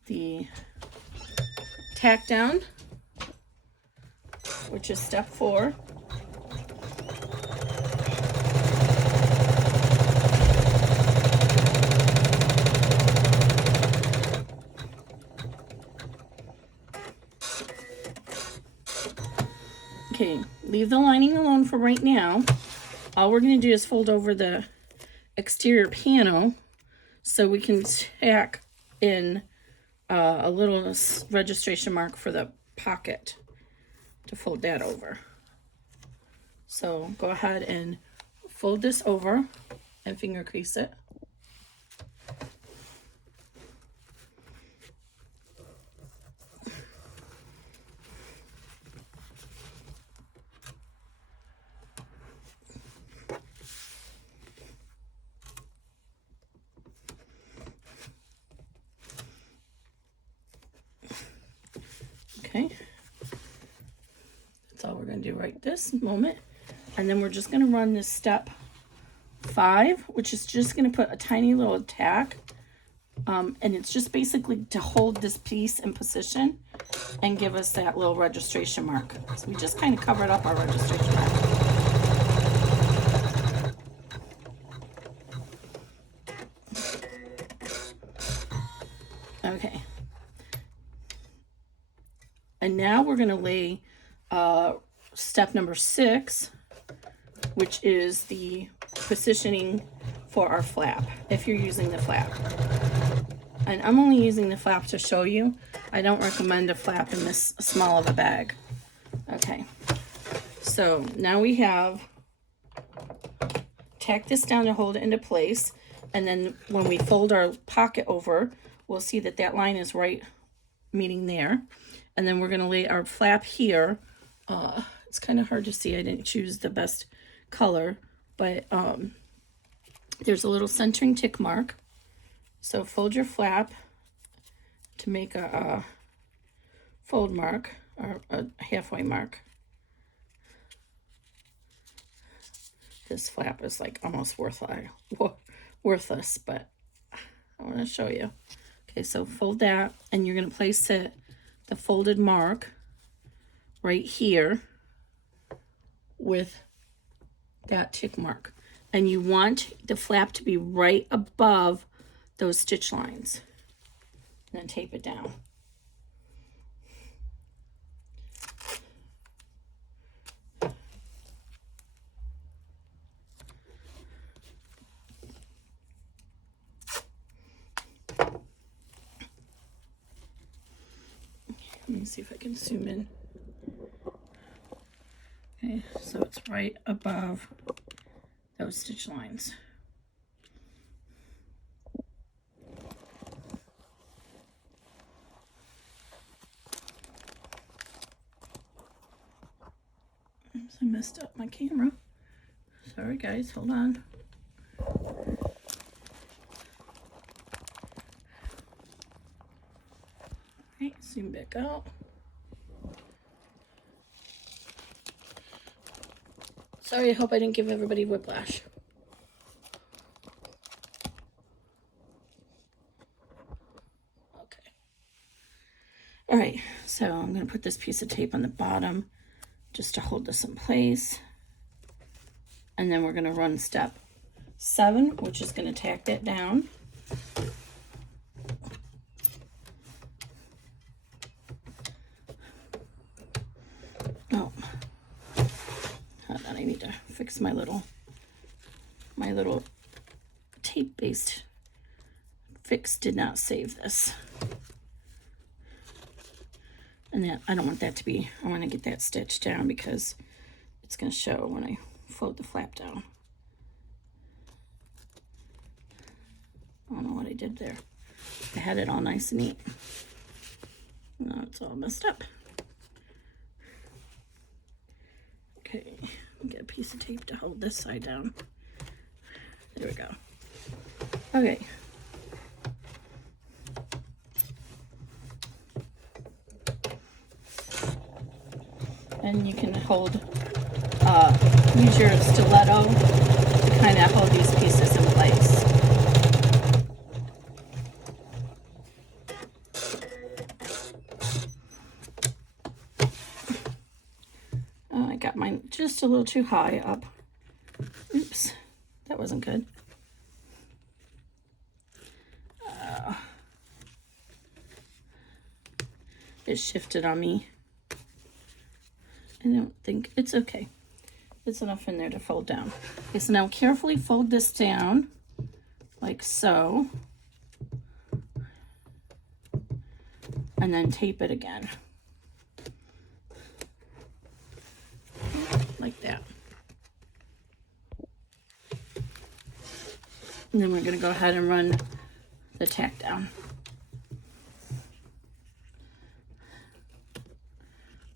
the tack down, which is step 4. Okay, leave the lining alone for right now. All we're going to do is fold over the exterior panel so we can tack in a little registration mark for the pocket to fold that over. So go ahead and fold this over and finger crease it. Okay, that's all we're going to do right this moment. And then we're just going to run this step 5, which is just going to put a tiny little tack. And it's just basically to hold this piece in position and give us that little registration mark. So we just kind of covered up our registration mark. Okay. And now we're going to lay step number 6, which is the positioning for our flap, if you're using the flap. And I'm only using the flap to show you. I don't recommend a flap in this small of a bag. Okay, so now we have tacked this down to hold it into place. And then when we fold our pocket over, we'll see that that line is right meeting there. And then we're going to lay our flap here. It's kind of hard to see. I didn't choose the best color, but there's a little centering tick mark. So fold your flap to make a fold mark or a halfway mark. This flap is like almost worthless, but I want to show you. Okay, so fold that, and you're going to place it, the folded mark, right here with that tick mark. And you want the flap to be right above those stitch lines. And then tape it down. Let me see if I can zoom in. Okay, so it's right above those stitch lines. Oops, I messed up my camera. Sorry guys, hold on. Okay, zoom back out. Sorry, I hope I didn't give everybody whiplash. Okay. All right, so I'm going to put this piece of tape on the bottom just to hold this in place. And then we're going to run step 7, which is going to tack that down. Oh. I need to fix my little tape-based fix did not save this. And that, I don't want that to be, I want to get that stitched down because it's going to show when I fold the flap down. I don't know what I did there. I had it all nice and neat. Now it's all messed up. Okay, get a piece of tape to hold this side down. There we go. Okay. And you can hold, use your stiletto to kind of hold these pieces in place. Oh, I got mine just a little too high up. Oops, that wasn't good. It shifted on me. I don't think it's okay. It's enough in there to fold down. Okay, so now carefully fold this down like so. And then tape it again. Like that. And then we're going to go ahead and run the tack down.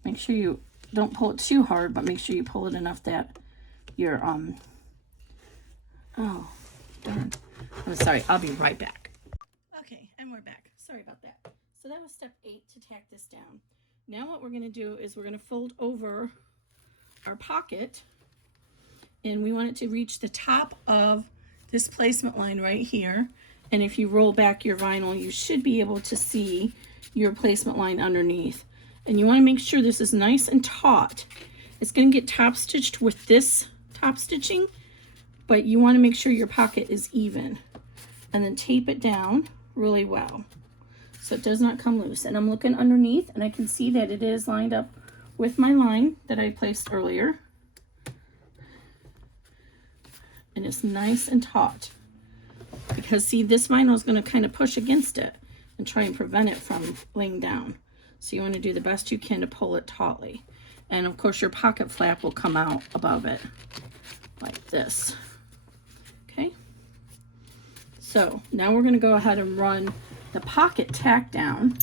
Make sure you don't pull it too hard, but make sure you pull it enough that you're, oh, darn. I'm sorry, I'll be right back. Okay, and we're back. Sorry about that. So that was step 8 to tack this down. Now what we're going to do is we're going to fold over our pocket, and we want it to reach the top of this placement line right here. And if you roll back your vinyl, you should be able to see your placement line underneath. And you want to make sure this is nice and taut. It's going to get top stitched with this top stitching, but you want to make sure your pocket is even. And then tape it down really well so it does not come loose. And I'm looking underneath and I can see that it is lined up with my line that I placed earlier. And it's nice and taut. Because see, this vinyl is going to kind of push against it and try and prevent it from laying down. So you want to do the best you can to pull it tautly. And of course your pocket flap will come out above it like this. Okay. So now we're going to go ahead and run the pocket tack down.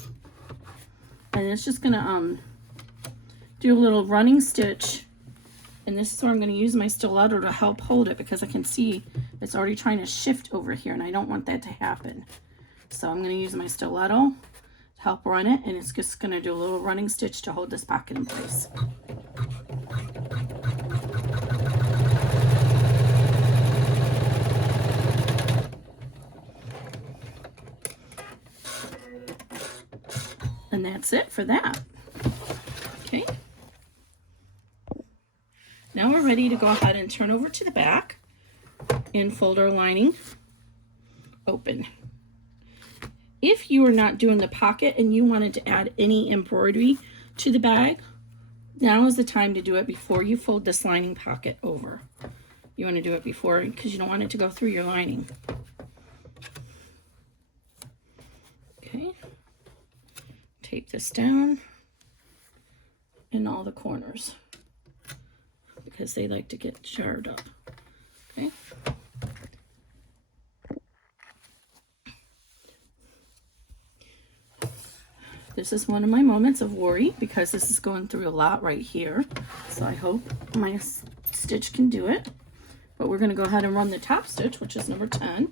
And it's just going to do a little running stitch. And this is where I'm going to use my stiletto to help hold it because I can see it's already trying to shift over here and I don't want that to happen. So I'm going to use my stiletto help run it, and it's just going to do a little running stitch to hold this pocket in place. And that's it for that. Okay. Now we're ready to go ahead and turn over to the back and fold our lining open. If you are not doing the pocket and you wanted to add any embroidery to the bag, now is the time to do it before you fold this lining pocket over. You want to do it before because you don't want it to go through your lining. Okay. Tape this down in all the corners because they like to get jarred up. Okay. This is one of my moments of worry because this is going through a lot right here. So I hope my stitch can do it. But we're going to go ahead and run the top stitch, which is number 10.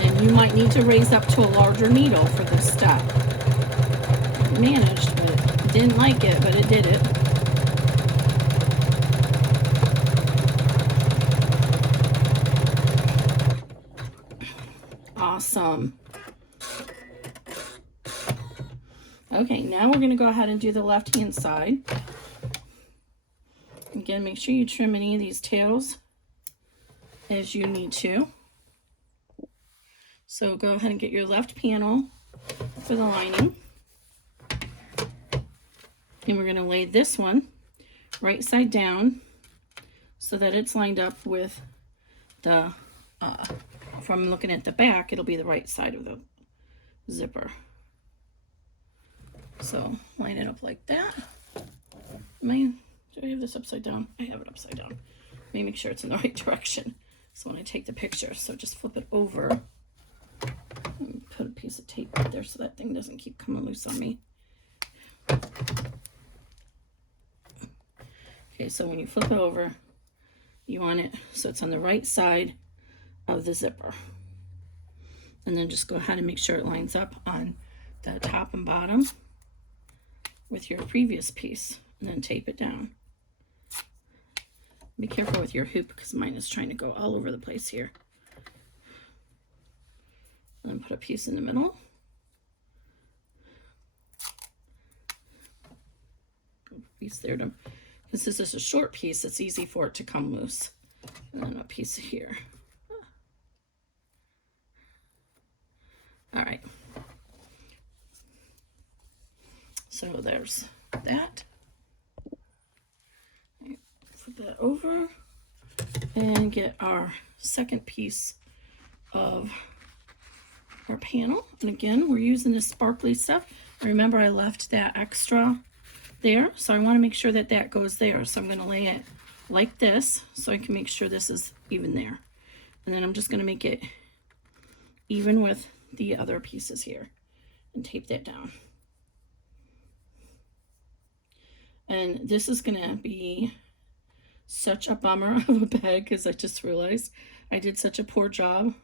And you might need to raise up to a larger needle for this step. I managed, but didn't like it, but it did it. Awesome. Okay, now we're going to go ahead and do the left hand side. Again, make sure you trim any of these tails as you need to. So go ahead and get your left panel for the lining. And we're going to lay this one right side down so that it's lined up with the, from looking at the back, it'll be the right side of the zipper. So line it up like that. Do I have this upside down? I have it upside down. Let me make sure it's in the right direction. So when I take the picture, so just flip it over and put a piece of tape right there so that thing doesn't keep coming loose on me. Okay, so when you flip it over, you want it so it's on the right side of the zipper. And then just go ahead and make sure it lines up on the top and bottom with your previous piece, and then tape it down. Be careful with your hoop because mine is trying to go all over the place here. And then put a piece in the middle. Put a piece there to, because this is a short piece, it's easy for it to come loose. And then a piece here. All right. So there's that. Flip that over and get our second piece of our panel. And again, we're using this sparkly stuff. Remember, I left that extra there, so I want to make sure that that goes there. So I'm going to lay it like this so I can make sure this is even there. And then I'm just going to make it even with the other pieces here and tape that down. And this is going to be such a bummer of a bag because I just realized I did such a poor job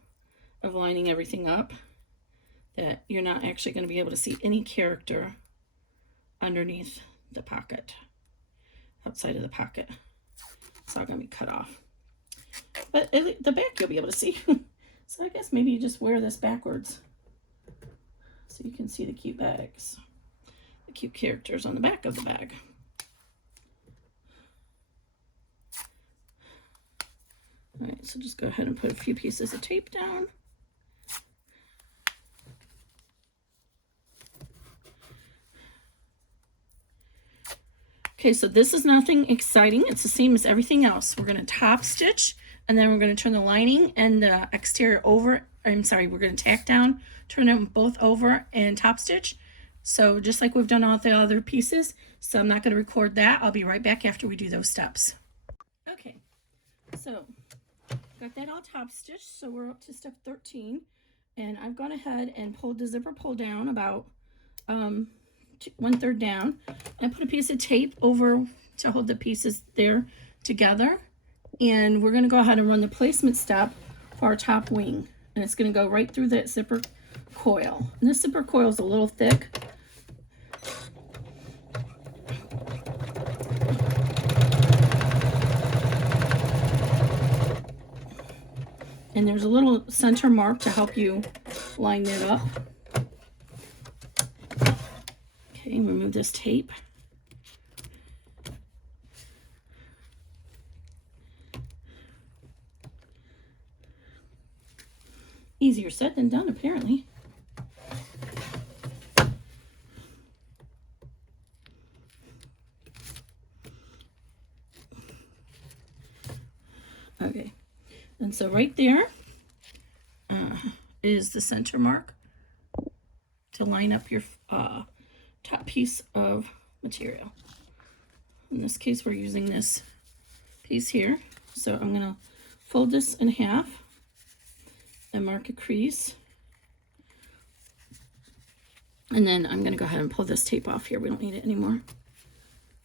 of lining everything up that you're not actually going to be able to see any character underneath the pocket, outside of the pocket. It's all going to be cut off. But the back you'll be able to see. So I guess maybe you just wear this backwards so you can see the cute bags, the cute characters on the back of the bag. All right, so just go ahead and put a few pieces of tape down. Okay, so this is nothing exciting. It's the same as everything else. We're going to top stitch, and then we're going to turn the lining and the exterior over. I'm sorry, we're going to tack down, turn them both over, and top stitch. So just like we've done all the other pieces. So I'm not going to record that. I'll be right back after we do those steps. Okay, so got that all top stitched. So we're up to step 13, and I've gone ahead and pulled the zipper pull down about 1/3 down. I put a piece of tape over to hold the pieces there together, and we're going to go ahead and run the placement step for our top wing, and it's going to go right through that zipper coil. And this zipper coil is a little thick, and there's a little center mark to help you line it up. Okay, remove this tape. Easier said than done, apparently. Okay, and so right there is the center mark to line up your top piece of material. In this case, we're using this piece here. So I'm going to fold this in half and mark a crease. And then I'm going to go ahead and pull this tape off here. We don't need it anymore.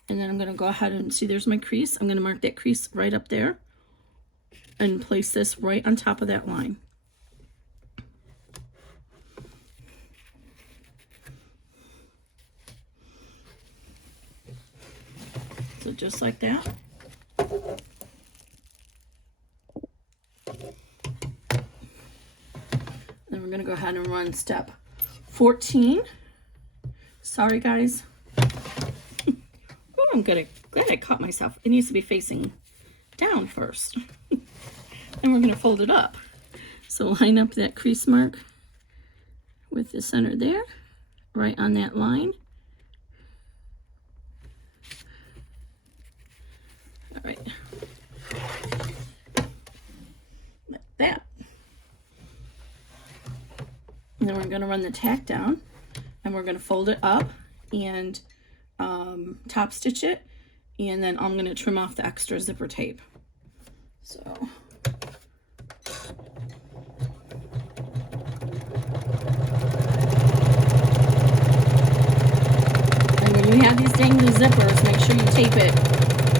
And then I'm going to go ahead and see there's my crease. I'm going to mark that crease right up there and place this right on top of that line. So just like that. Then we're going to go ahead and run step 14. Sorry, guys. Oh, I'm glad I caught myself. It needs to be facing down first. And we're going to fold it up. So line up that crease mark with the center there, right on that line. And then we're going to run the tack down, and we're going to fold it up and top stitch it, and then I'm going to trim off the extra zipper tape. So and when you have these dangly zippers, make sure you tape it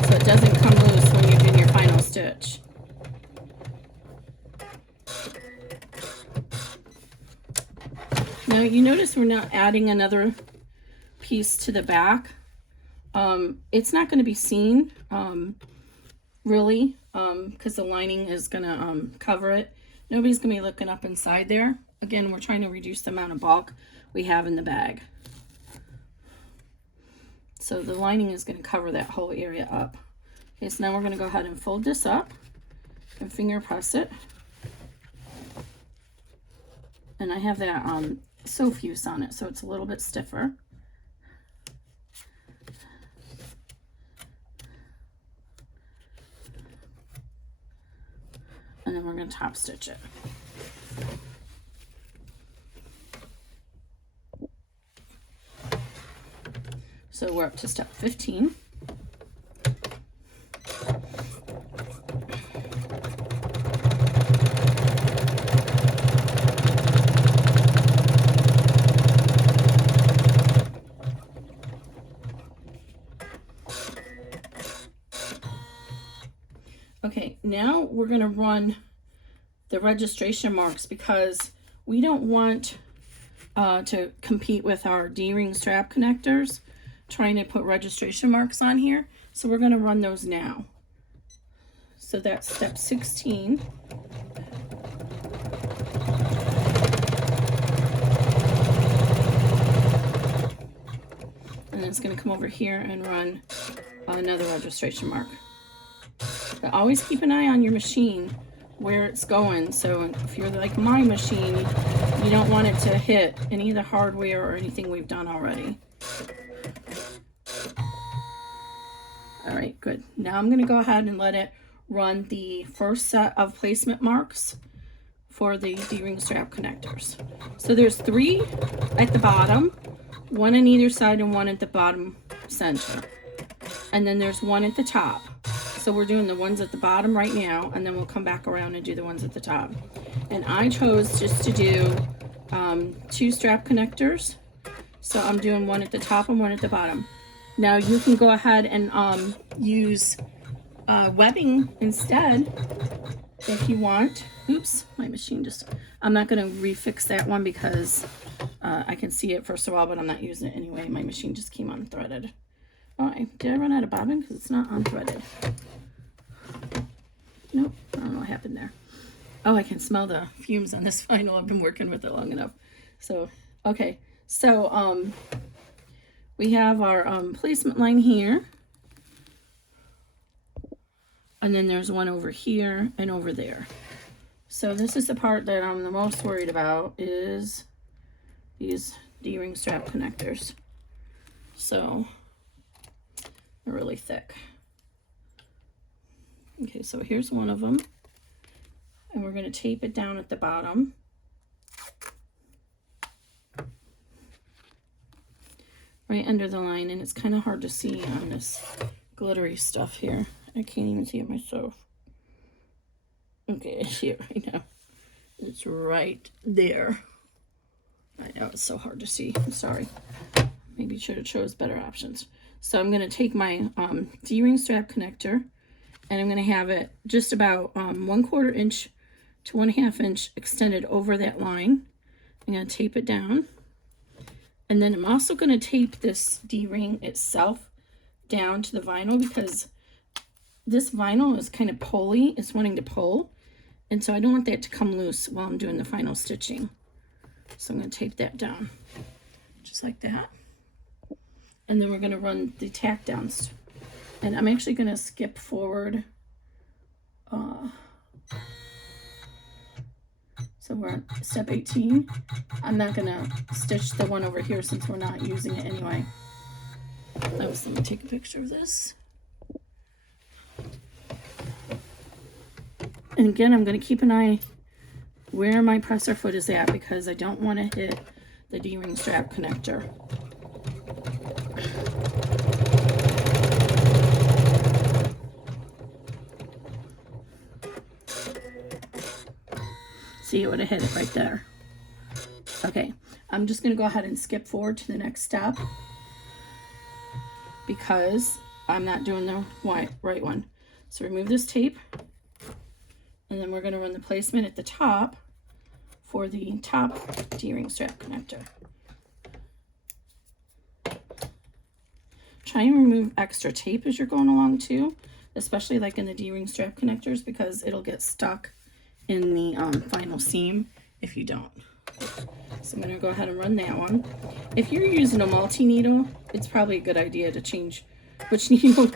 so it doesn't come loose when you're doing your final stitch. Now you notice we're not adding another piece to the back. It's not going to be seen really because the lining is going to cover it. Nobody's going to be looking up inside there. Again, we're trying to reduce the amount of bulk we have in the bag. So the lining is going to cover that whole area up. Okay, so now we're going to go ahead and fold this up and finger press it. And I have that SewFuse on it, so it's a little bit stiffer. And then we're going to top stitch it. So we're up to step 15. Okay, now we're going to run the registration marks because we don't want to compete with our D-ring strap connectors trying to put registration marks on here. So we're going to run those now. So that's step 16. And it's going to come over here and run another registration mark. But always keep an eye on your machine where it's going. So if you're like my machine, you don't want it to hit any of the hardware or anything we've done already. All right, good. Now I'm going to go ahead and let it run the first set of placement marks for the D-ring strap connectors. So there's 3 at the bottom, 1 on either side and 1 at the bottom center. And then there's 1 at the top. So we're doing the ones at the bottom right now, and then we'll come back around and do the ones at the top. And I chose just to do 2 strap connectors. So I'm doing 1 at the top and 1 at the bottom. Now you can go ahead and use webbing instead if you want. Oops, my machine just, I'm not going to refix that one because I can see it first of all, but I'm not using it anyway. My machine just came unthreaded. Oh, did I run out of bobbin? Because it's not unthreaded. Nope, I don't know what happened there. Oh, I can smell the fumes on this vinyl. I've been working with it long enough. So, okay. So, we have our placement line here. And then there's one over here and over there. So this is the part that I'm the most worried about is these D-ring strap connectors. So they're really thick. Okay, so here's one of them. And we're going to tape it down at the bottom. Right under the line, and it's kind of hard to see on this glittery stuff here. I can't even see it myself. Okay, I see it right now. It's right there. I know it's so hard to see. I'm sorry. Maybe should have chose better options. So I'm going to take my D-ring strap connector, and I'm going to have it just about 1/4 inch to 1/2 inch extended over that line. I'm going to tape it down. And then I'm also going to tape this D-ring itself down to the vinyl because this vinyl is kind of pulley. It's wanting to pull. And so I don't want that to come loose while I'm doing the final stitching. So I'm going to tape that down just like that. And then we're going to run the tack downs. And I'm actually going to skip forward. So we're at step 18. I'm not going to stitch the one over here since we're not using it anyway. Let me take a picture of this. And again, I'm going to keep an eye where my presser foot is at because I don't want to hit the D-ring strap connector. See, it would have hit it right there. Okay, I'm just going to go ahead and skip forward to the next step because I'm not doing the right one. So remove this tape, and then we're going to run the placement at the top for the top D-ring strap connector. Try and remove extra tape as you're going along too, especially like in the D-ring strap connectors, because it'll get stuck in the final seam if you don't. So I'm going to go ahead and run that one. If you're using a multi-needle, it's probably a good idea to change which needle.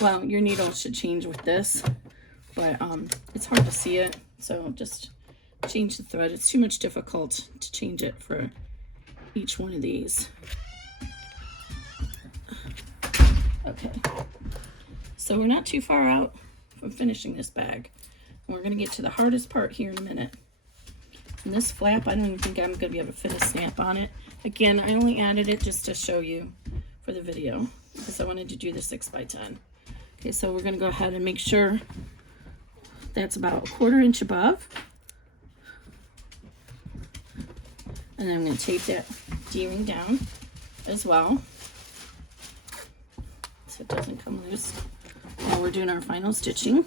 Well, your needle should change with this, but it's hard to see it, so just change the thread. It's too much difficult to change it for each one of these. Okay, so we're not too far out from finishing this bag. And we're going to get to the hardest part here in a minute. And this flap, I don't even think I'm going to be able to fit a snap on it. Again, I only added it just to show you for the video because I wanted to do the 6x10. Okay, so we're going to go ahead and make sure that's about 1/4 inch above. And then I'm going to tape that D-ring down as well so it doesn't come loose while we're doing our final stitching.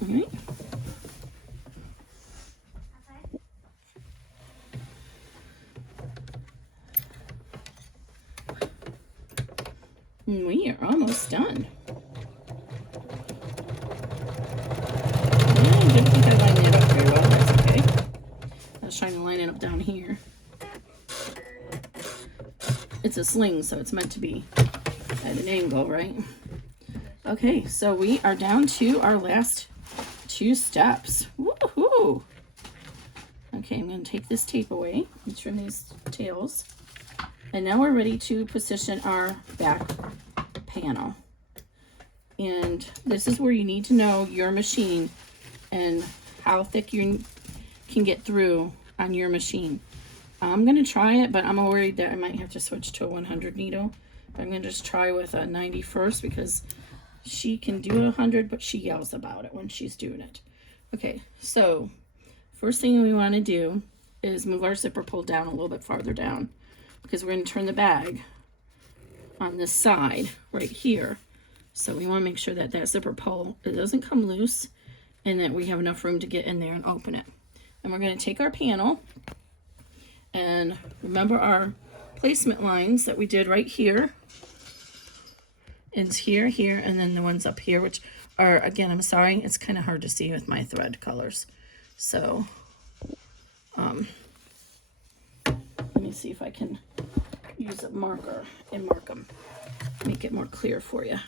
All right. And we are almost done. I didn't think I lined that up very well. That's okay. I was trying to line it up down here. It's a sling, so it's meant to be at an angle, right? Okay, so we are down to our last 2 steps. Woohoo! Okay, I'm going to take this tape away and trim these tails. And now we're ready to position our back panel. And this is where you need to know your machine and how thick you can get through on your machine. I'm going to try it, but I'm worried that I might have to switch to a 100 needle. I'm going to just try with a 90 first because she can do 100, but she yells about it when she's doing it. Okay, so first thing we want to do is move our zipper pull down a little bit farther down because we're going to turn the bag on this side right here. So we want to make sure that that zipper pull, it doesn't come loose and that we have enough room to get in there and open it. And we're going to take our panel and remember our placement lines that we did right here. It's here, here, and then the ones up here, which are, again, I'm sorry, it's kind of hard to see with my thread colors. So, let me see if I can use a marker and mark them, make it more clear for you.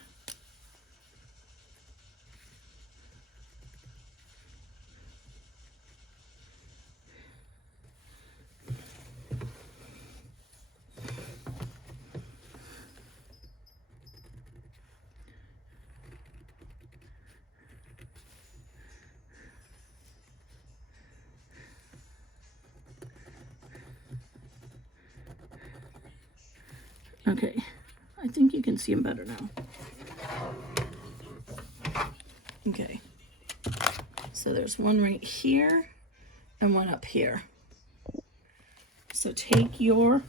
Okay, I think you can see them better now. Okay, so there's one right here and one up here. So take your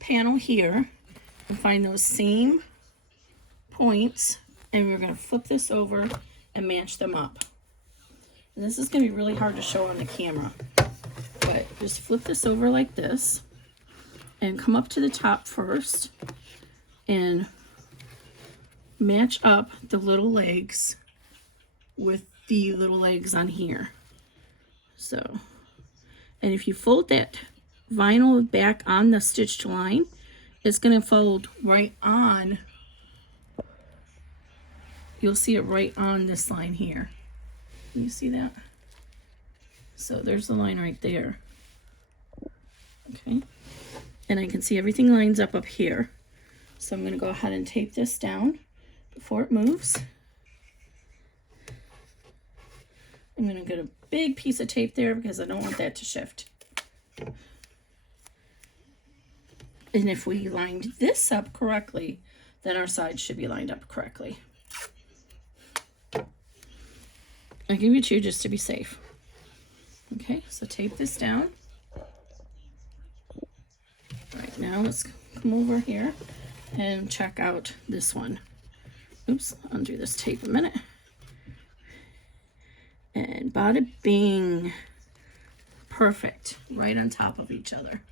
panel here and find those same points, and we're going to flip this over and match them up. And this is going to be really hard to show on the camera, but just flip this over like this and come up to the top first and match up the little legs with the little legs on here. So, and if you fold that vinyl back on the stitched line, it's going to fold right on. You'll see it right on this line here. Can you see that? So there's the line right there. Okay. And I can see everything lines up here. So I'm going to go ahead and tape this down before it moves. I'm going to get a big piece of tape there because I don't want that to shift. And if we lined this up correctly, then our sides should be lined up correctly. I'll give you two just to be safe. Okay, so tape this down. All right, now let's come over here and check out this one. Oops, undo this tape a minute. And bada bing. Perfect, right on top of each other.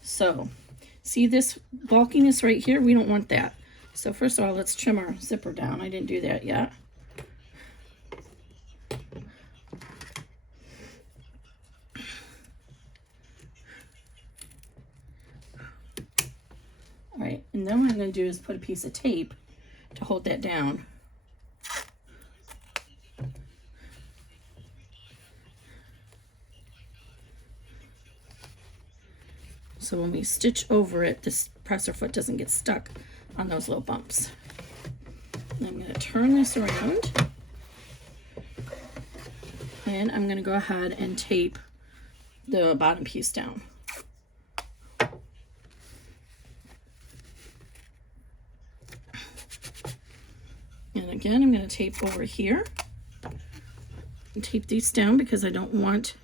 So, see this bulkiness right here? We don't want that. So first of all, let's trim our zipper down. I didn't do that yet. All right, and then what I'm going to do is put a piece of tape to hold that down. So when we stitch over it, this presser foot doesn't get stuck on those little bumps. And I'm going to turn this around. And I'm going to go ahead and tape the bottom piece down. And again, I'm going to tape over here. And tape these down because I don't want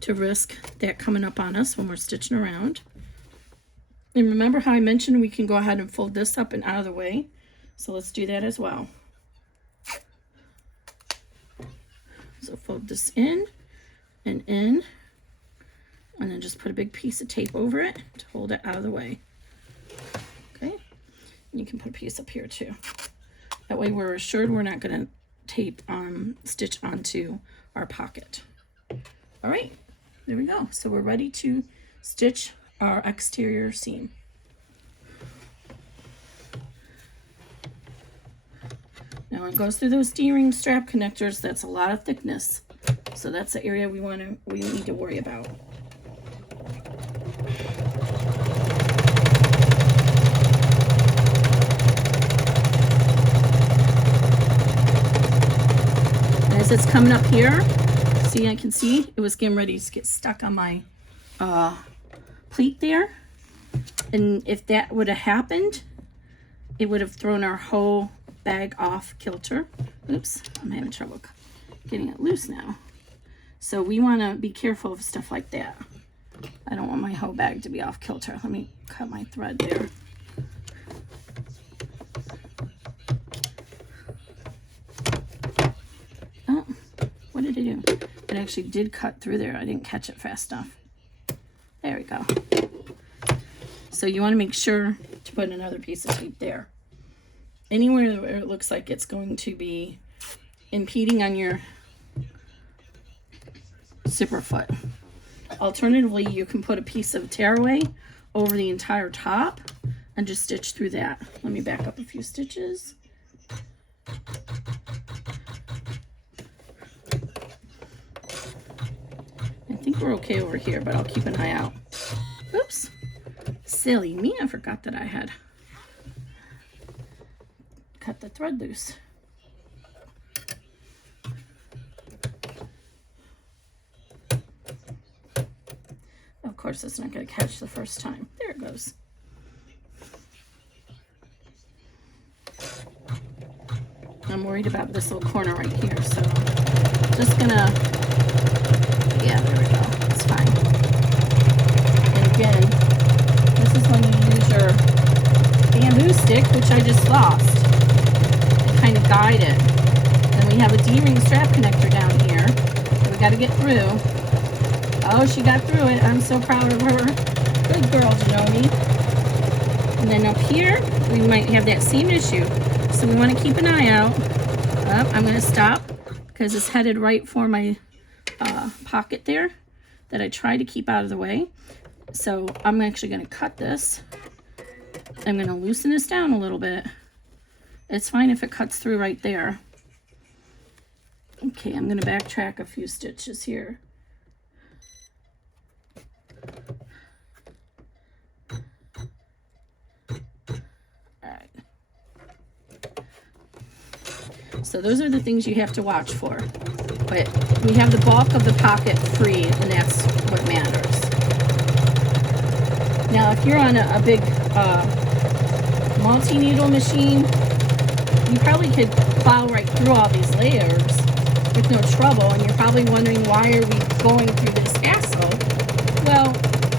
to risk that coming up on us when we're stitching around. And remember how I mentioned we can go ahead and fold this up and out of the way? So let's do that as well. So fold this in, and then just put a big piece of tape over it to hold it out of the way. Okay, and you can put a piece up here too. That way we're assured we're not going to tape stitch onto our pocket. All right, there we go. So we're ready to stitch our exterior seam. Now it goes through those D-ring strap connectors. That's a lot of thickness, so that's the area we need to worry about. And as it's coming up here, see, I can see it was getting ready to get stuck on my pleat there, and if that would have happened, it would have thrown our whole bag off kilter. Oops, I'm having trouble getting it loose now. So we want to be careful of stuff like that. I don't want my whole bag to be off kilter. Let me cut my thread there. Oh, what did I do? It actually did cut through there. I didn't catch it fast enough. There we go. So you want to make sure to put another piece of tape there. Anywhere where it looks like it's going to be impeding on your zipper foot. Alternatively, you can put a piece of tearaway over the entire top and just stitch through that. Let me back up a few stitches. I think we're okay over here, but I'll keep an eye out. Oops, silly me, I forgot that I had cut the thread loose. Of course, it's not going to catch the first time. There it goes. I'm worried about this little corner right here, so just gonna, yeah, there we go. It's fine. And again, this is when you use your bamboo stick, which I just lost, and kind of guide it. Then we have a D-ring strap connector down here that we got to get through. Oh, she got through it. I'm so proud of her. Good girl, Janoni. And then up here, we might have that same issue. So we want to keep an eye out. I'm going to stop because it's headed right for my pocket there that I try to keep out of the way. So I'm actually going to cut this. I'm going to loosen this down a little bit. It's fine if it cuts through right there. Okay, I'm going to backtrack a few stitches here. So those are the things you have to watch for. But we have the bulk of the pocket free, and that's what matters. Now, if you're on a big multi-needle machine, you probably could plow right through all these layers with no trouble, and you're probably wondering, why are we going through this hassle? Well,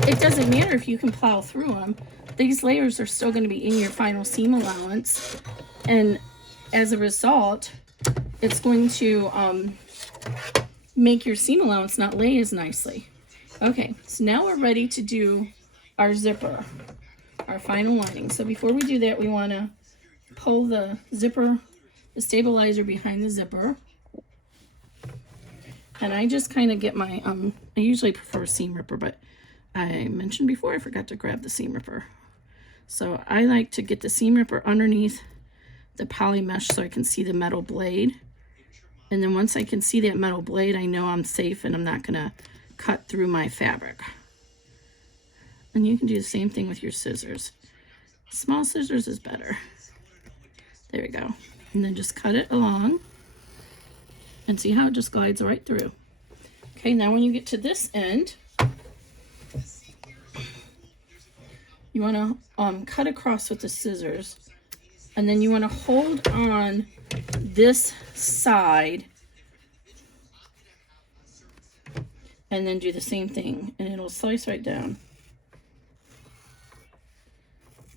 it doesn't matter if you can plow through them. These layers are still going to be in your final seam allowance, and as a result, it's going to make your seam allowance not lay as nicely. Okay, so now we're ready to do our zipper, our final lining. So before we do that, we want to pull the zipper, the stabilizer behind the zipper. And I just kind of get my, I usually prefer a seam ripper, but I mentioned before I forgot to grab the seam ripper. So I like to get the seam ripper underneath the poly mesh so I can see the metal blade. And then once I can see that metal blade, I know I'm safe and I'm not going to cut through my fabric. And you can do the same thing with your scissors. Small scissors is better. There we go. And then just cut it along. And see how it just glides right through. Okay, now when you get to this end, you want to cut across with the scissors, and then you want to hold on this side and then do the same thing, and it'll slice right down.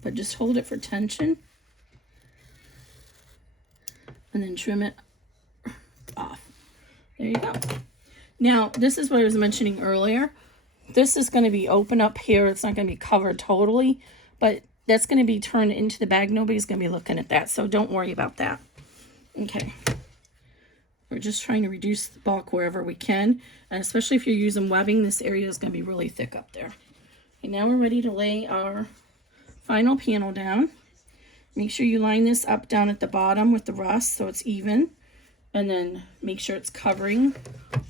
But just hold it for tension and then trim it off. There you go. Now, this is what I was mentioning earlier. This is going to be open up here. It's not going to be covered totally, but that's going to be turned into the bag. Nobody's going to be looking at that, so don't worry about that. Okay. We're just trying to reduce the bulk wherever we can, and especially if you're using webbing, this area is going to be really thick up there. Okay, now we're ready to lay our final panel down. Make sure you line this up down at the bottom with the rust so it's even. And then make sure it's covering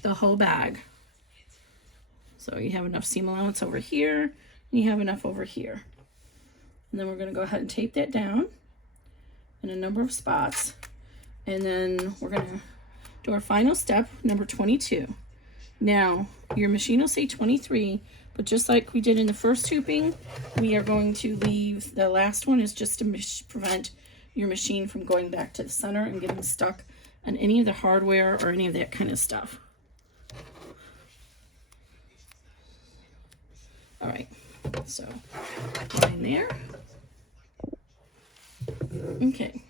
the whole bag. So you have enough seam allowance over here, and you have enough over here. And then we're going to go ahead and tape that down in a number of spots. And then we're going to do our final step, number 22. Now, your machine will say 23, but just like we did in the first hooping, we are going to leave, the last one is just to prevent your machine from going back to the center and getting stuck on any of the hardware or any of that kind of stuff. All right, so line there. Okay,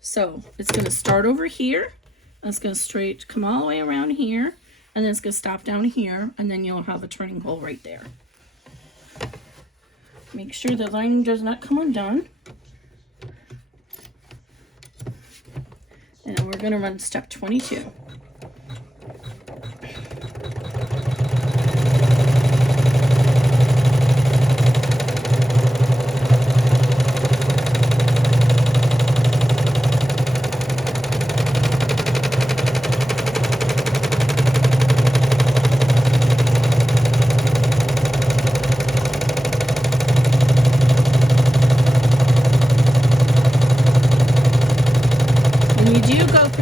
so it's going to start over here, and it's going to come all the way around here, and then it's going to stop down here, and then you'll have a turning hole right there. Make sure the lining does not come undone. And we're going to run step 22.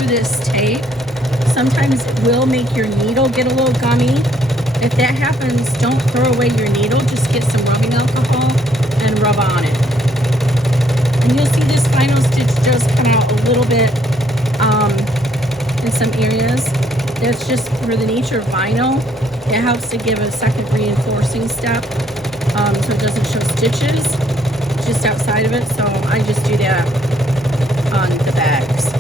This tape, sometimes it will make your needle get a little gummy. If that happens, don't throw away your needle, just get some rubbing alcohol and rub on it. And you'll see this final stitch does come out a little bit in some areas. That's just for the nature of vinyl. It helps to give a second reinforcing step so it doesn't show stitches just outside of it. So I just do that on the bags.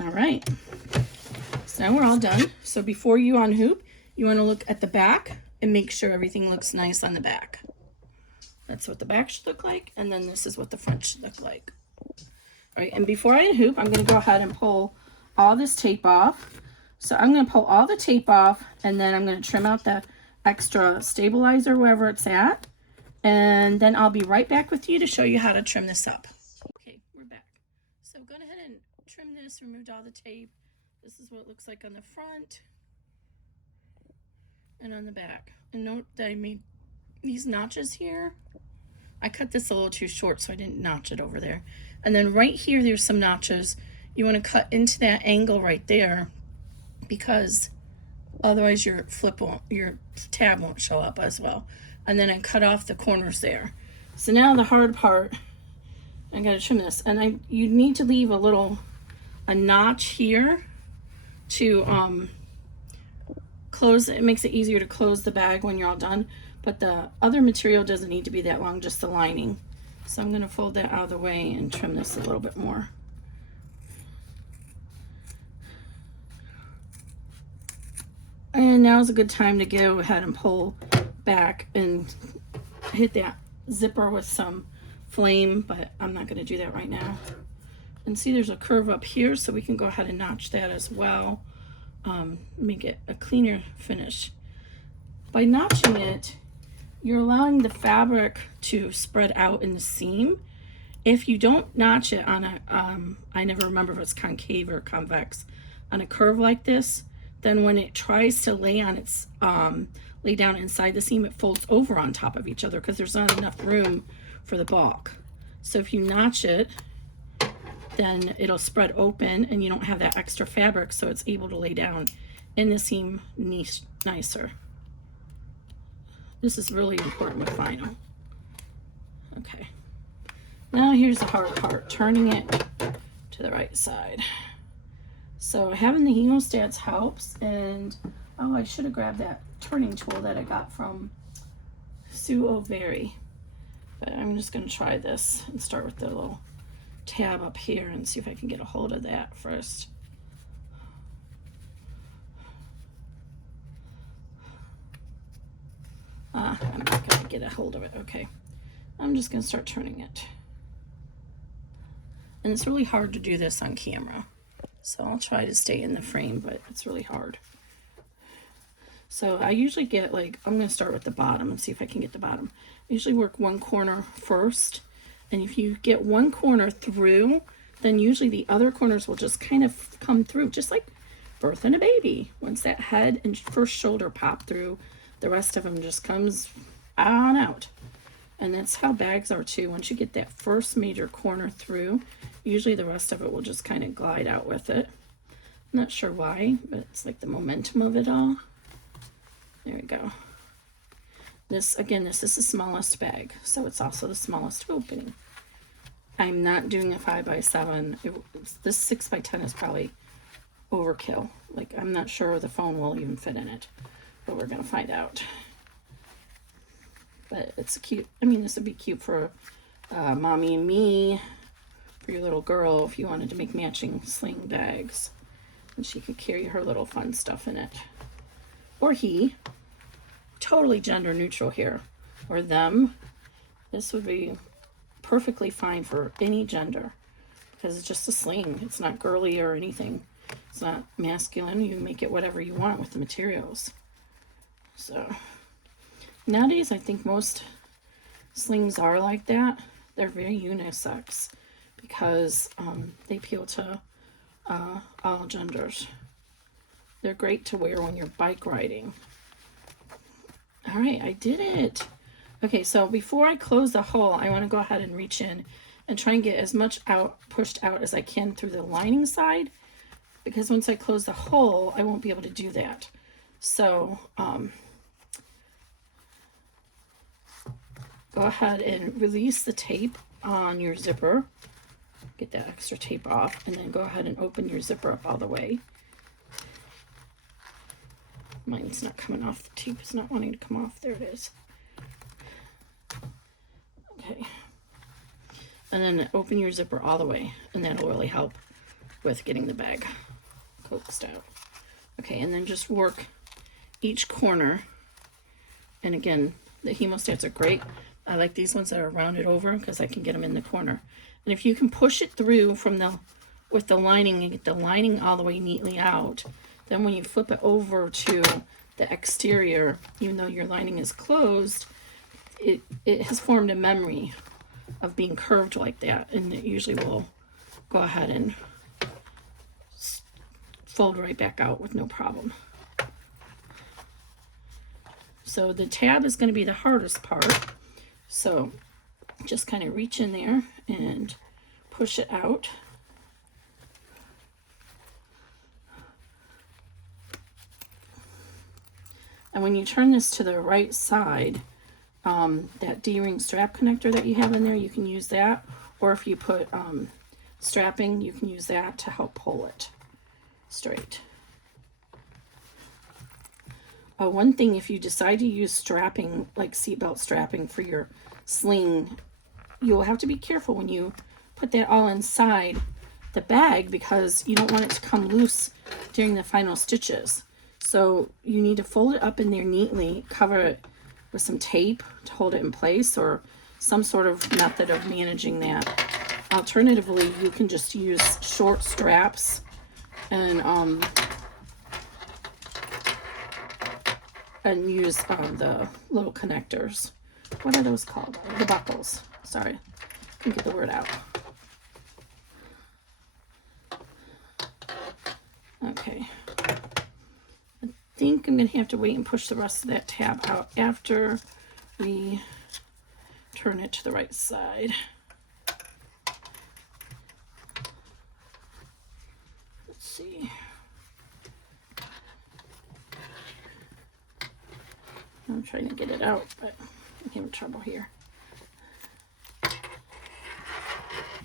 Alright, so now we're all done. So before you unhoop, you want to look at the back and make sure everything looks nice on the back. That's what the back should look like, and then this is what the front should look like. Alright, and before I unhoop, I'm going to go ahead and pull all this tape off. So I'm going to pull all the tape off, and then I'm going to trim out the extra stabilizer wherever it's at, and then I'll be right back with you to show you how to trim this up. Okay, we're back. So go ahead and trim this, removed all the tape. This is what it looks like on the front and on the back. And note that I made these notches here, I cut this a little too short, so I didn't notch it over there. And then right here, there's some notches. You want to cut into that angle right there, because otherwise your tab won't show up as well. And then I cut off the corners there. So now the hard part, I gotta trim this, and you need to leave a notch here to close. It makes it easier to close the bag when you're all done, but the other material doesn't need to be that long, just the lining. So I'm going to fold that out of the way and trim this a little bit more. And now's a good time to go ahead and pull back and hit that zipper with some flame, but I'm not going to do that right now. And see, there's a curve up here, so we can go ahead and notch that as well. Make it a cleaner finish. By notching it, you're allowing the fabric to spread out in the seam. If you don't notch it on a, I never remember if it's concave or convex, on a curve like this, then when it tries to lay on its, lay down inside the seam, it folds over on top of each other because there's not enough room for the bulk. So if you notch it, then it'll spread open and you don't have that extra fabric, so it's able to lay down in the seam nicer. This is really important with vinyl. Okay. Now here's the hard part, turning it to the right side. So having the hemostats helps, and oh, I should have grabbed that turning tool that I got from SewFuse. But I'm just going to try this and start with the little tab up here and see if I can get a hold of that first. I'm not going to get a hold of it. Okay. I'm just going to start turning it. And it's really hard to do this on camera. So I'll try to stay in the frame, but it's really hard. So I usually get I'm going to start with the bottom and see if I can get the bottom. I usually work one corner first. And if you get one corner through, then usually the other corners will just kind of come through, just like birthing a baby. Once that head and first shoulder pop through, the rest of them just comes on out. And that's how bags are too. Once you get that first major corner through, usually the rest of it will just kind of glide out with it. I'm not sure why, but it's like the momentum of it all. There we go. This, again, this is the smallest bag, so it's also the smallest opening. I'm not doing a 5x7. This 6x10 is probably overkill. I'm not sure the phone will even fit in it, but we're gonna find out. But it's cute. I mean, this would be cute for mommy and me, for your little girl, if you wanted to make matching sling bags, and she could carry her little fun stuff in it. Or he. Totally gender neutral here, or them. This would be perfectly fine for any gender because it's just a sling. It's not girly or anything. It's not masculine. You make it whatever you want with the materials. So nowadays I think most slings are like that. They're very unisex because they appeal to all genders. They're great to wear when you're bike riding. All right, I did it. Okay, so before I close the hole, I want to go ahead and reach in and try and get as much pushed out as I can through the lining side, because once I close the hole, I won't be able to do that. So go ahead and release the tape on your zipper. Get that extra tape off, and then go ahead and open your zipper up all the way. Mine's not coming off. The tape is not wanting to come off. There it is. Okay. And then open your zipper all the way, and that'll really help with getting the bag coaxed out. Okay, and then just work each corner. And again, the hemostats are great. I like these ones that are rounded over because I can get them in the corner. And if you can push it through with the lining and get the lining all the way neatly out, then when you flip it over to the exterior, even though your lining is closed, it has formed a memory of being curved like that, and it usually will go ahead and fold right back out with no problem. So the tab is going to be the hardest part. So just kind of reach in there and push it out. And when you turn this to the right side, that D-ring strap connector that you have in there, you can use that. Or if you put strapping, you can use that to help pull it straight. One thing, if you decide to use strapping, like seatbelt strapping for your sling, you'll have to be careful when you put that all inside the bag, because you don't want it to come loose during the final stitches. So you need to fold it up in there neatly, cover it with some tape to hold it in place, or some sort of method of managing that. Alternatively, you can just use short straps and use the little connectors. What are those called? The buckles. Sorry, couldn't get the word out. Okay. I think I'm going to have to wait and push the rest of that tab out after we turn it to the right side. Let's see. I'm trying to get it out, but I'm having trouble here.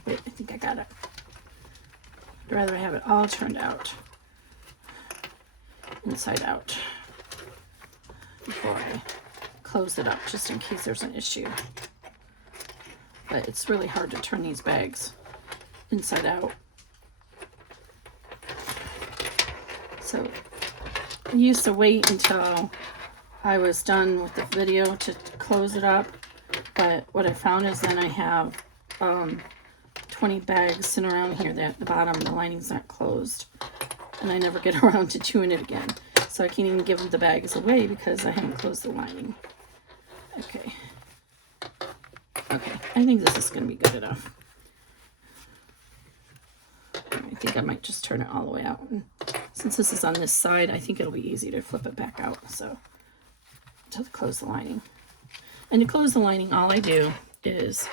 Wait, I think I got it. I'd rather have it all turned out, inside out, before I close it up, just in case there's an issue. But it's really hard to turn these bags inside out. So I used to wait until I was done with the video to close it up, but what I found is then I have 20 bags sitting around here that the bottom, the lining's not closed, and I never get around to doing it again. So I can't even give the bags away because I haven't closed the lining. Okay. Okay, I think this is going to be good enough. I think I might just turn it all the way out. And since this is on this side, I think it'll be easy to flip it back out. So to close the lining. And to close the lining, all I do is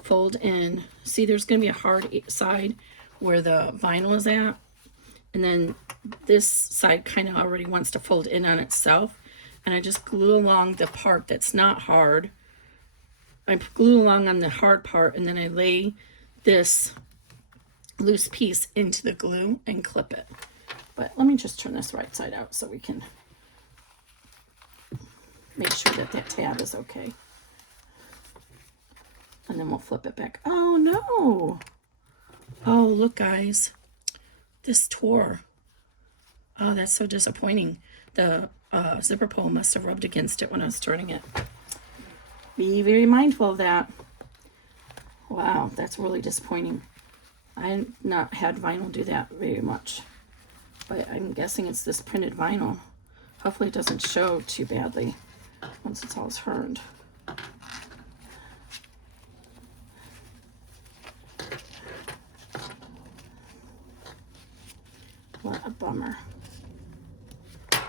fold in. See, there's going to be a hard side where the vinyl is at. And then this side kind of already wants to fold in on itself. And I just glue along the part that's not hard. I glue along on the hard part, and then I lay this loose piece into the glue and clip it. But let me just turn this right side out so we can make sure that that tab is okay. And then we'll flip it back. Oh no! Oh, look guys, this tore. Oh, that's so disappointing. The zipper pull must have rubbed against it when I was turning it. Be very mindful of that. Wow, that's really disappointing. I've not had vinyl do that very much, but I'm guessing it's this printed vinyl. Hopefully it doesn't show too badly once it's all turned. What a bummer. I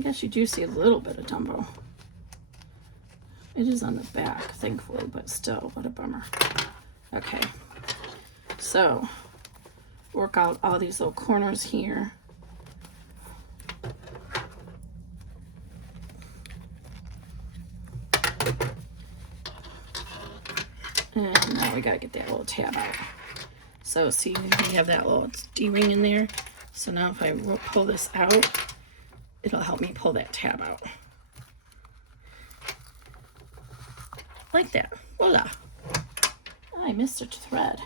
guess you do see a little bit of Dumbo. It is on the back, thankfully, but still, what a bummer. Okay, so work out all these little corners here. And now we gotta get that little tab out. So see, we have that little D-ring in there. So now if I pull this out, it'll help me pull that tab out. Like that. Voila. Oh, I missed a thread.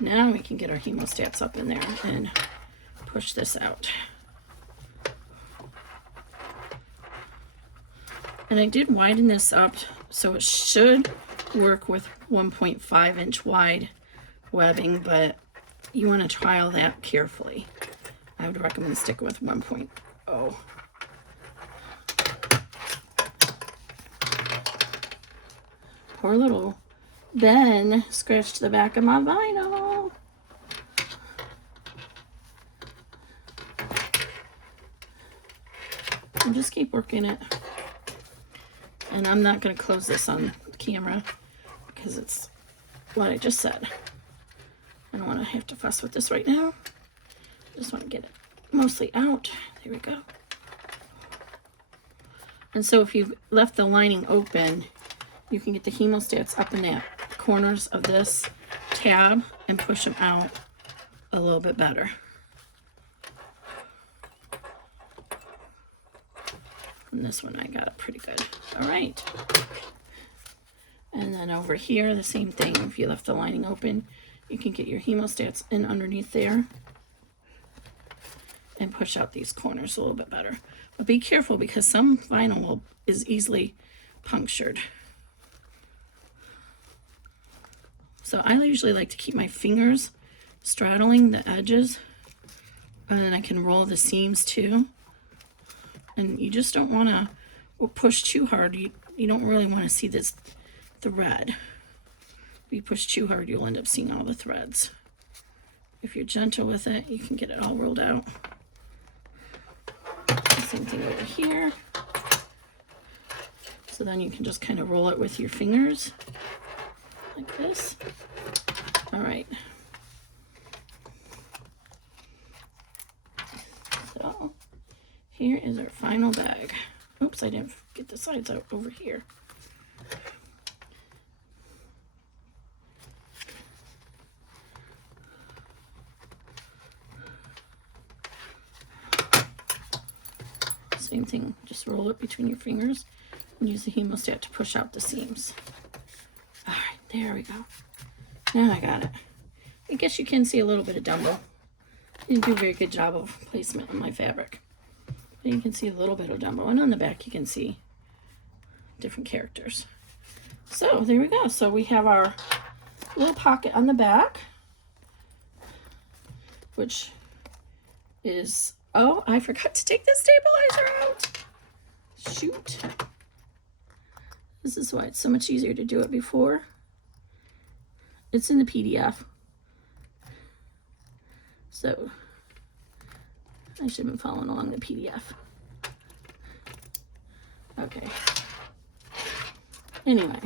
Now we can get our hemostats up in there and push this out. And I did widen this up, so it should work with 1.5 inch wide webbing, but you want to trial that carefully. I would recommend sticking with 1.0. Poor little Ben scratched the back of my vinyl. And just keep working it. And I'm not going to close this on camera because it's what I just said. I don't want to have to fuss with this right now. I just want to get it mostly out. There we go. And so if you've left the lining open, you can get the hemostats up in the corners of this tab and push them out a little bit better. And this one I got it pretty good. All right. And then over here, the same thing. If you left the lining open, you can get your hemostats in underneath there and push out these corners a little bit better. But be careful because some vinyl is easily punctured. So I usually like to keep my fingers straddling the edges, and then I can roll the seams too. And you just don't want to push too hard. You don't really want to see this thread. If you push too hard, you'll end up seeing all the threads. If you're gentle with it, you can get it all rolled out. Same thing over here. So then you can just kind of roll it with your fingers like this. All right. So here is our final bag. Oops, I didn't get the sides out over here. Same thing, just roll it between your fingers and use the hemostat to push out the seams. All right, there we go. Now I got it. I guess you can see a little bit of Dumbo. I didn't do a very good job of placement on my fabric. But you can see a little bit of Dumbo. And on the back you can see different characters. So there we go. So we have our little pocket on the back, which is, oh, I forgot to take the stabilizer out. Shoot. This is why it's so much easier to do it before. It's in the PDF. So I should have been following along the PDF. Okay. Anyway.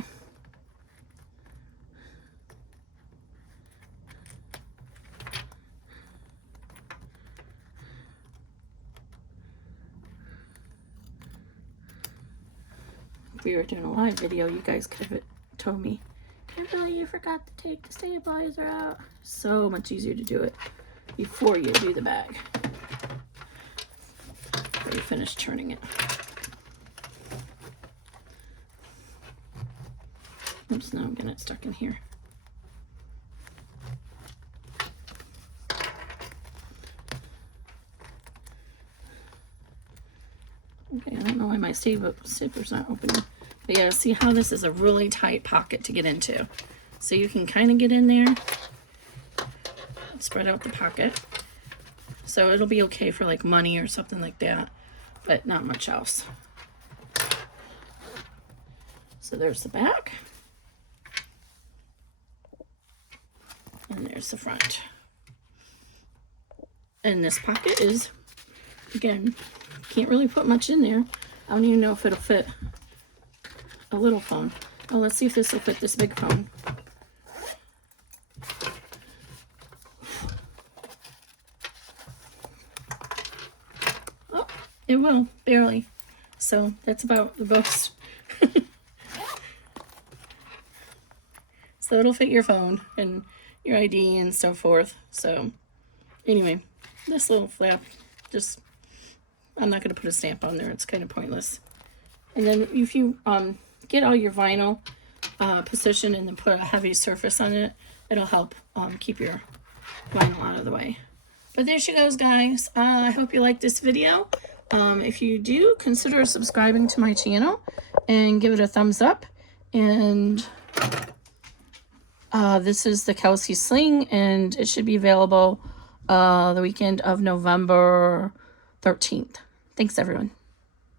If we were doing a live video, you guys could have told me, Kimberly, you forgot to take the stabilizer out. So much easier to do it before you do the bag. Before you finish turning it. Oops, now I'm getting it stuck in here. Okay, I don't know why my stapler's not opening. But yeah, see how this is a really tight pocket to get into. So you can kind of get in there, spread out the pocket. So it'll be okay for like money or something like that, but not much else. So there's the back. And there's the front. And this pocket is, again, can't really put much in there. I don't even know if it'll fit a little phone. Oh, let's see if this will fit this big phone. Oh, it will, barely. So that's about the most. So it'll fit your phone and your ID and so forth. So anyway, this little flap, just, I'm not going to put a stamp on there. It's kind of pointless. And then if you get all your vinyl positioned and then put a heavy surface on it, it'll help keep your vinyl out of the way. But there she goes, guys. I hope you liked this video. If you do, consider subscribing to my channel and give it a thumbs up. And this is the Kelsey Sling, and it should be available the weekend of November 13th. Thanks, everyone.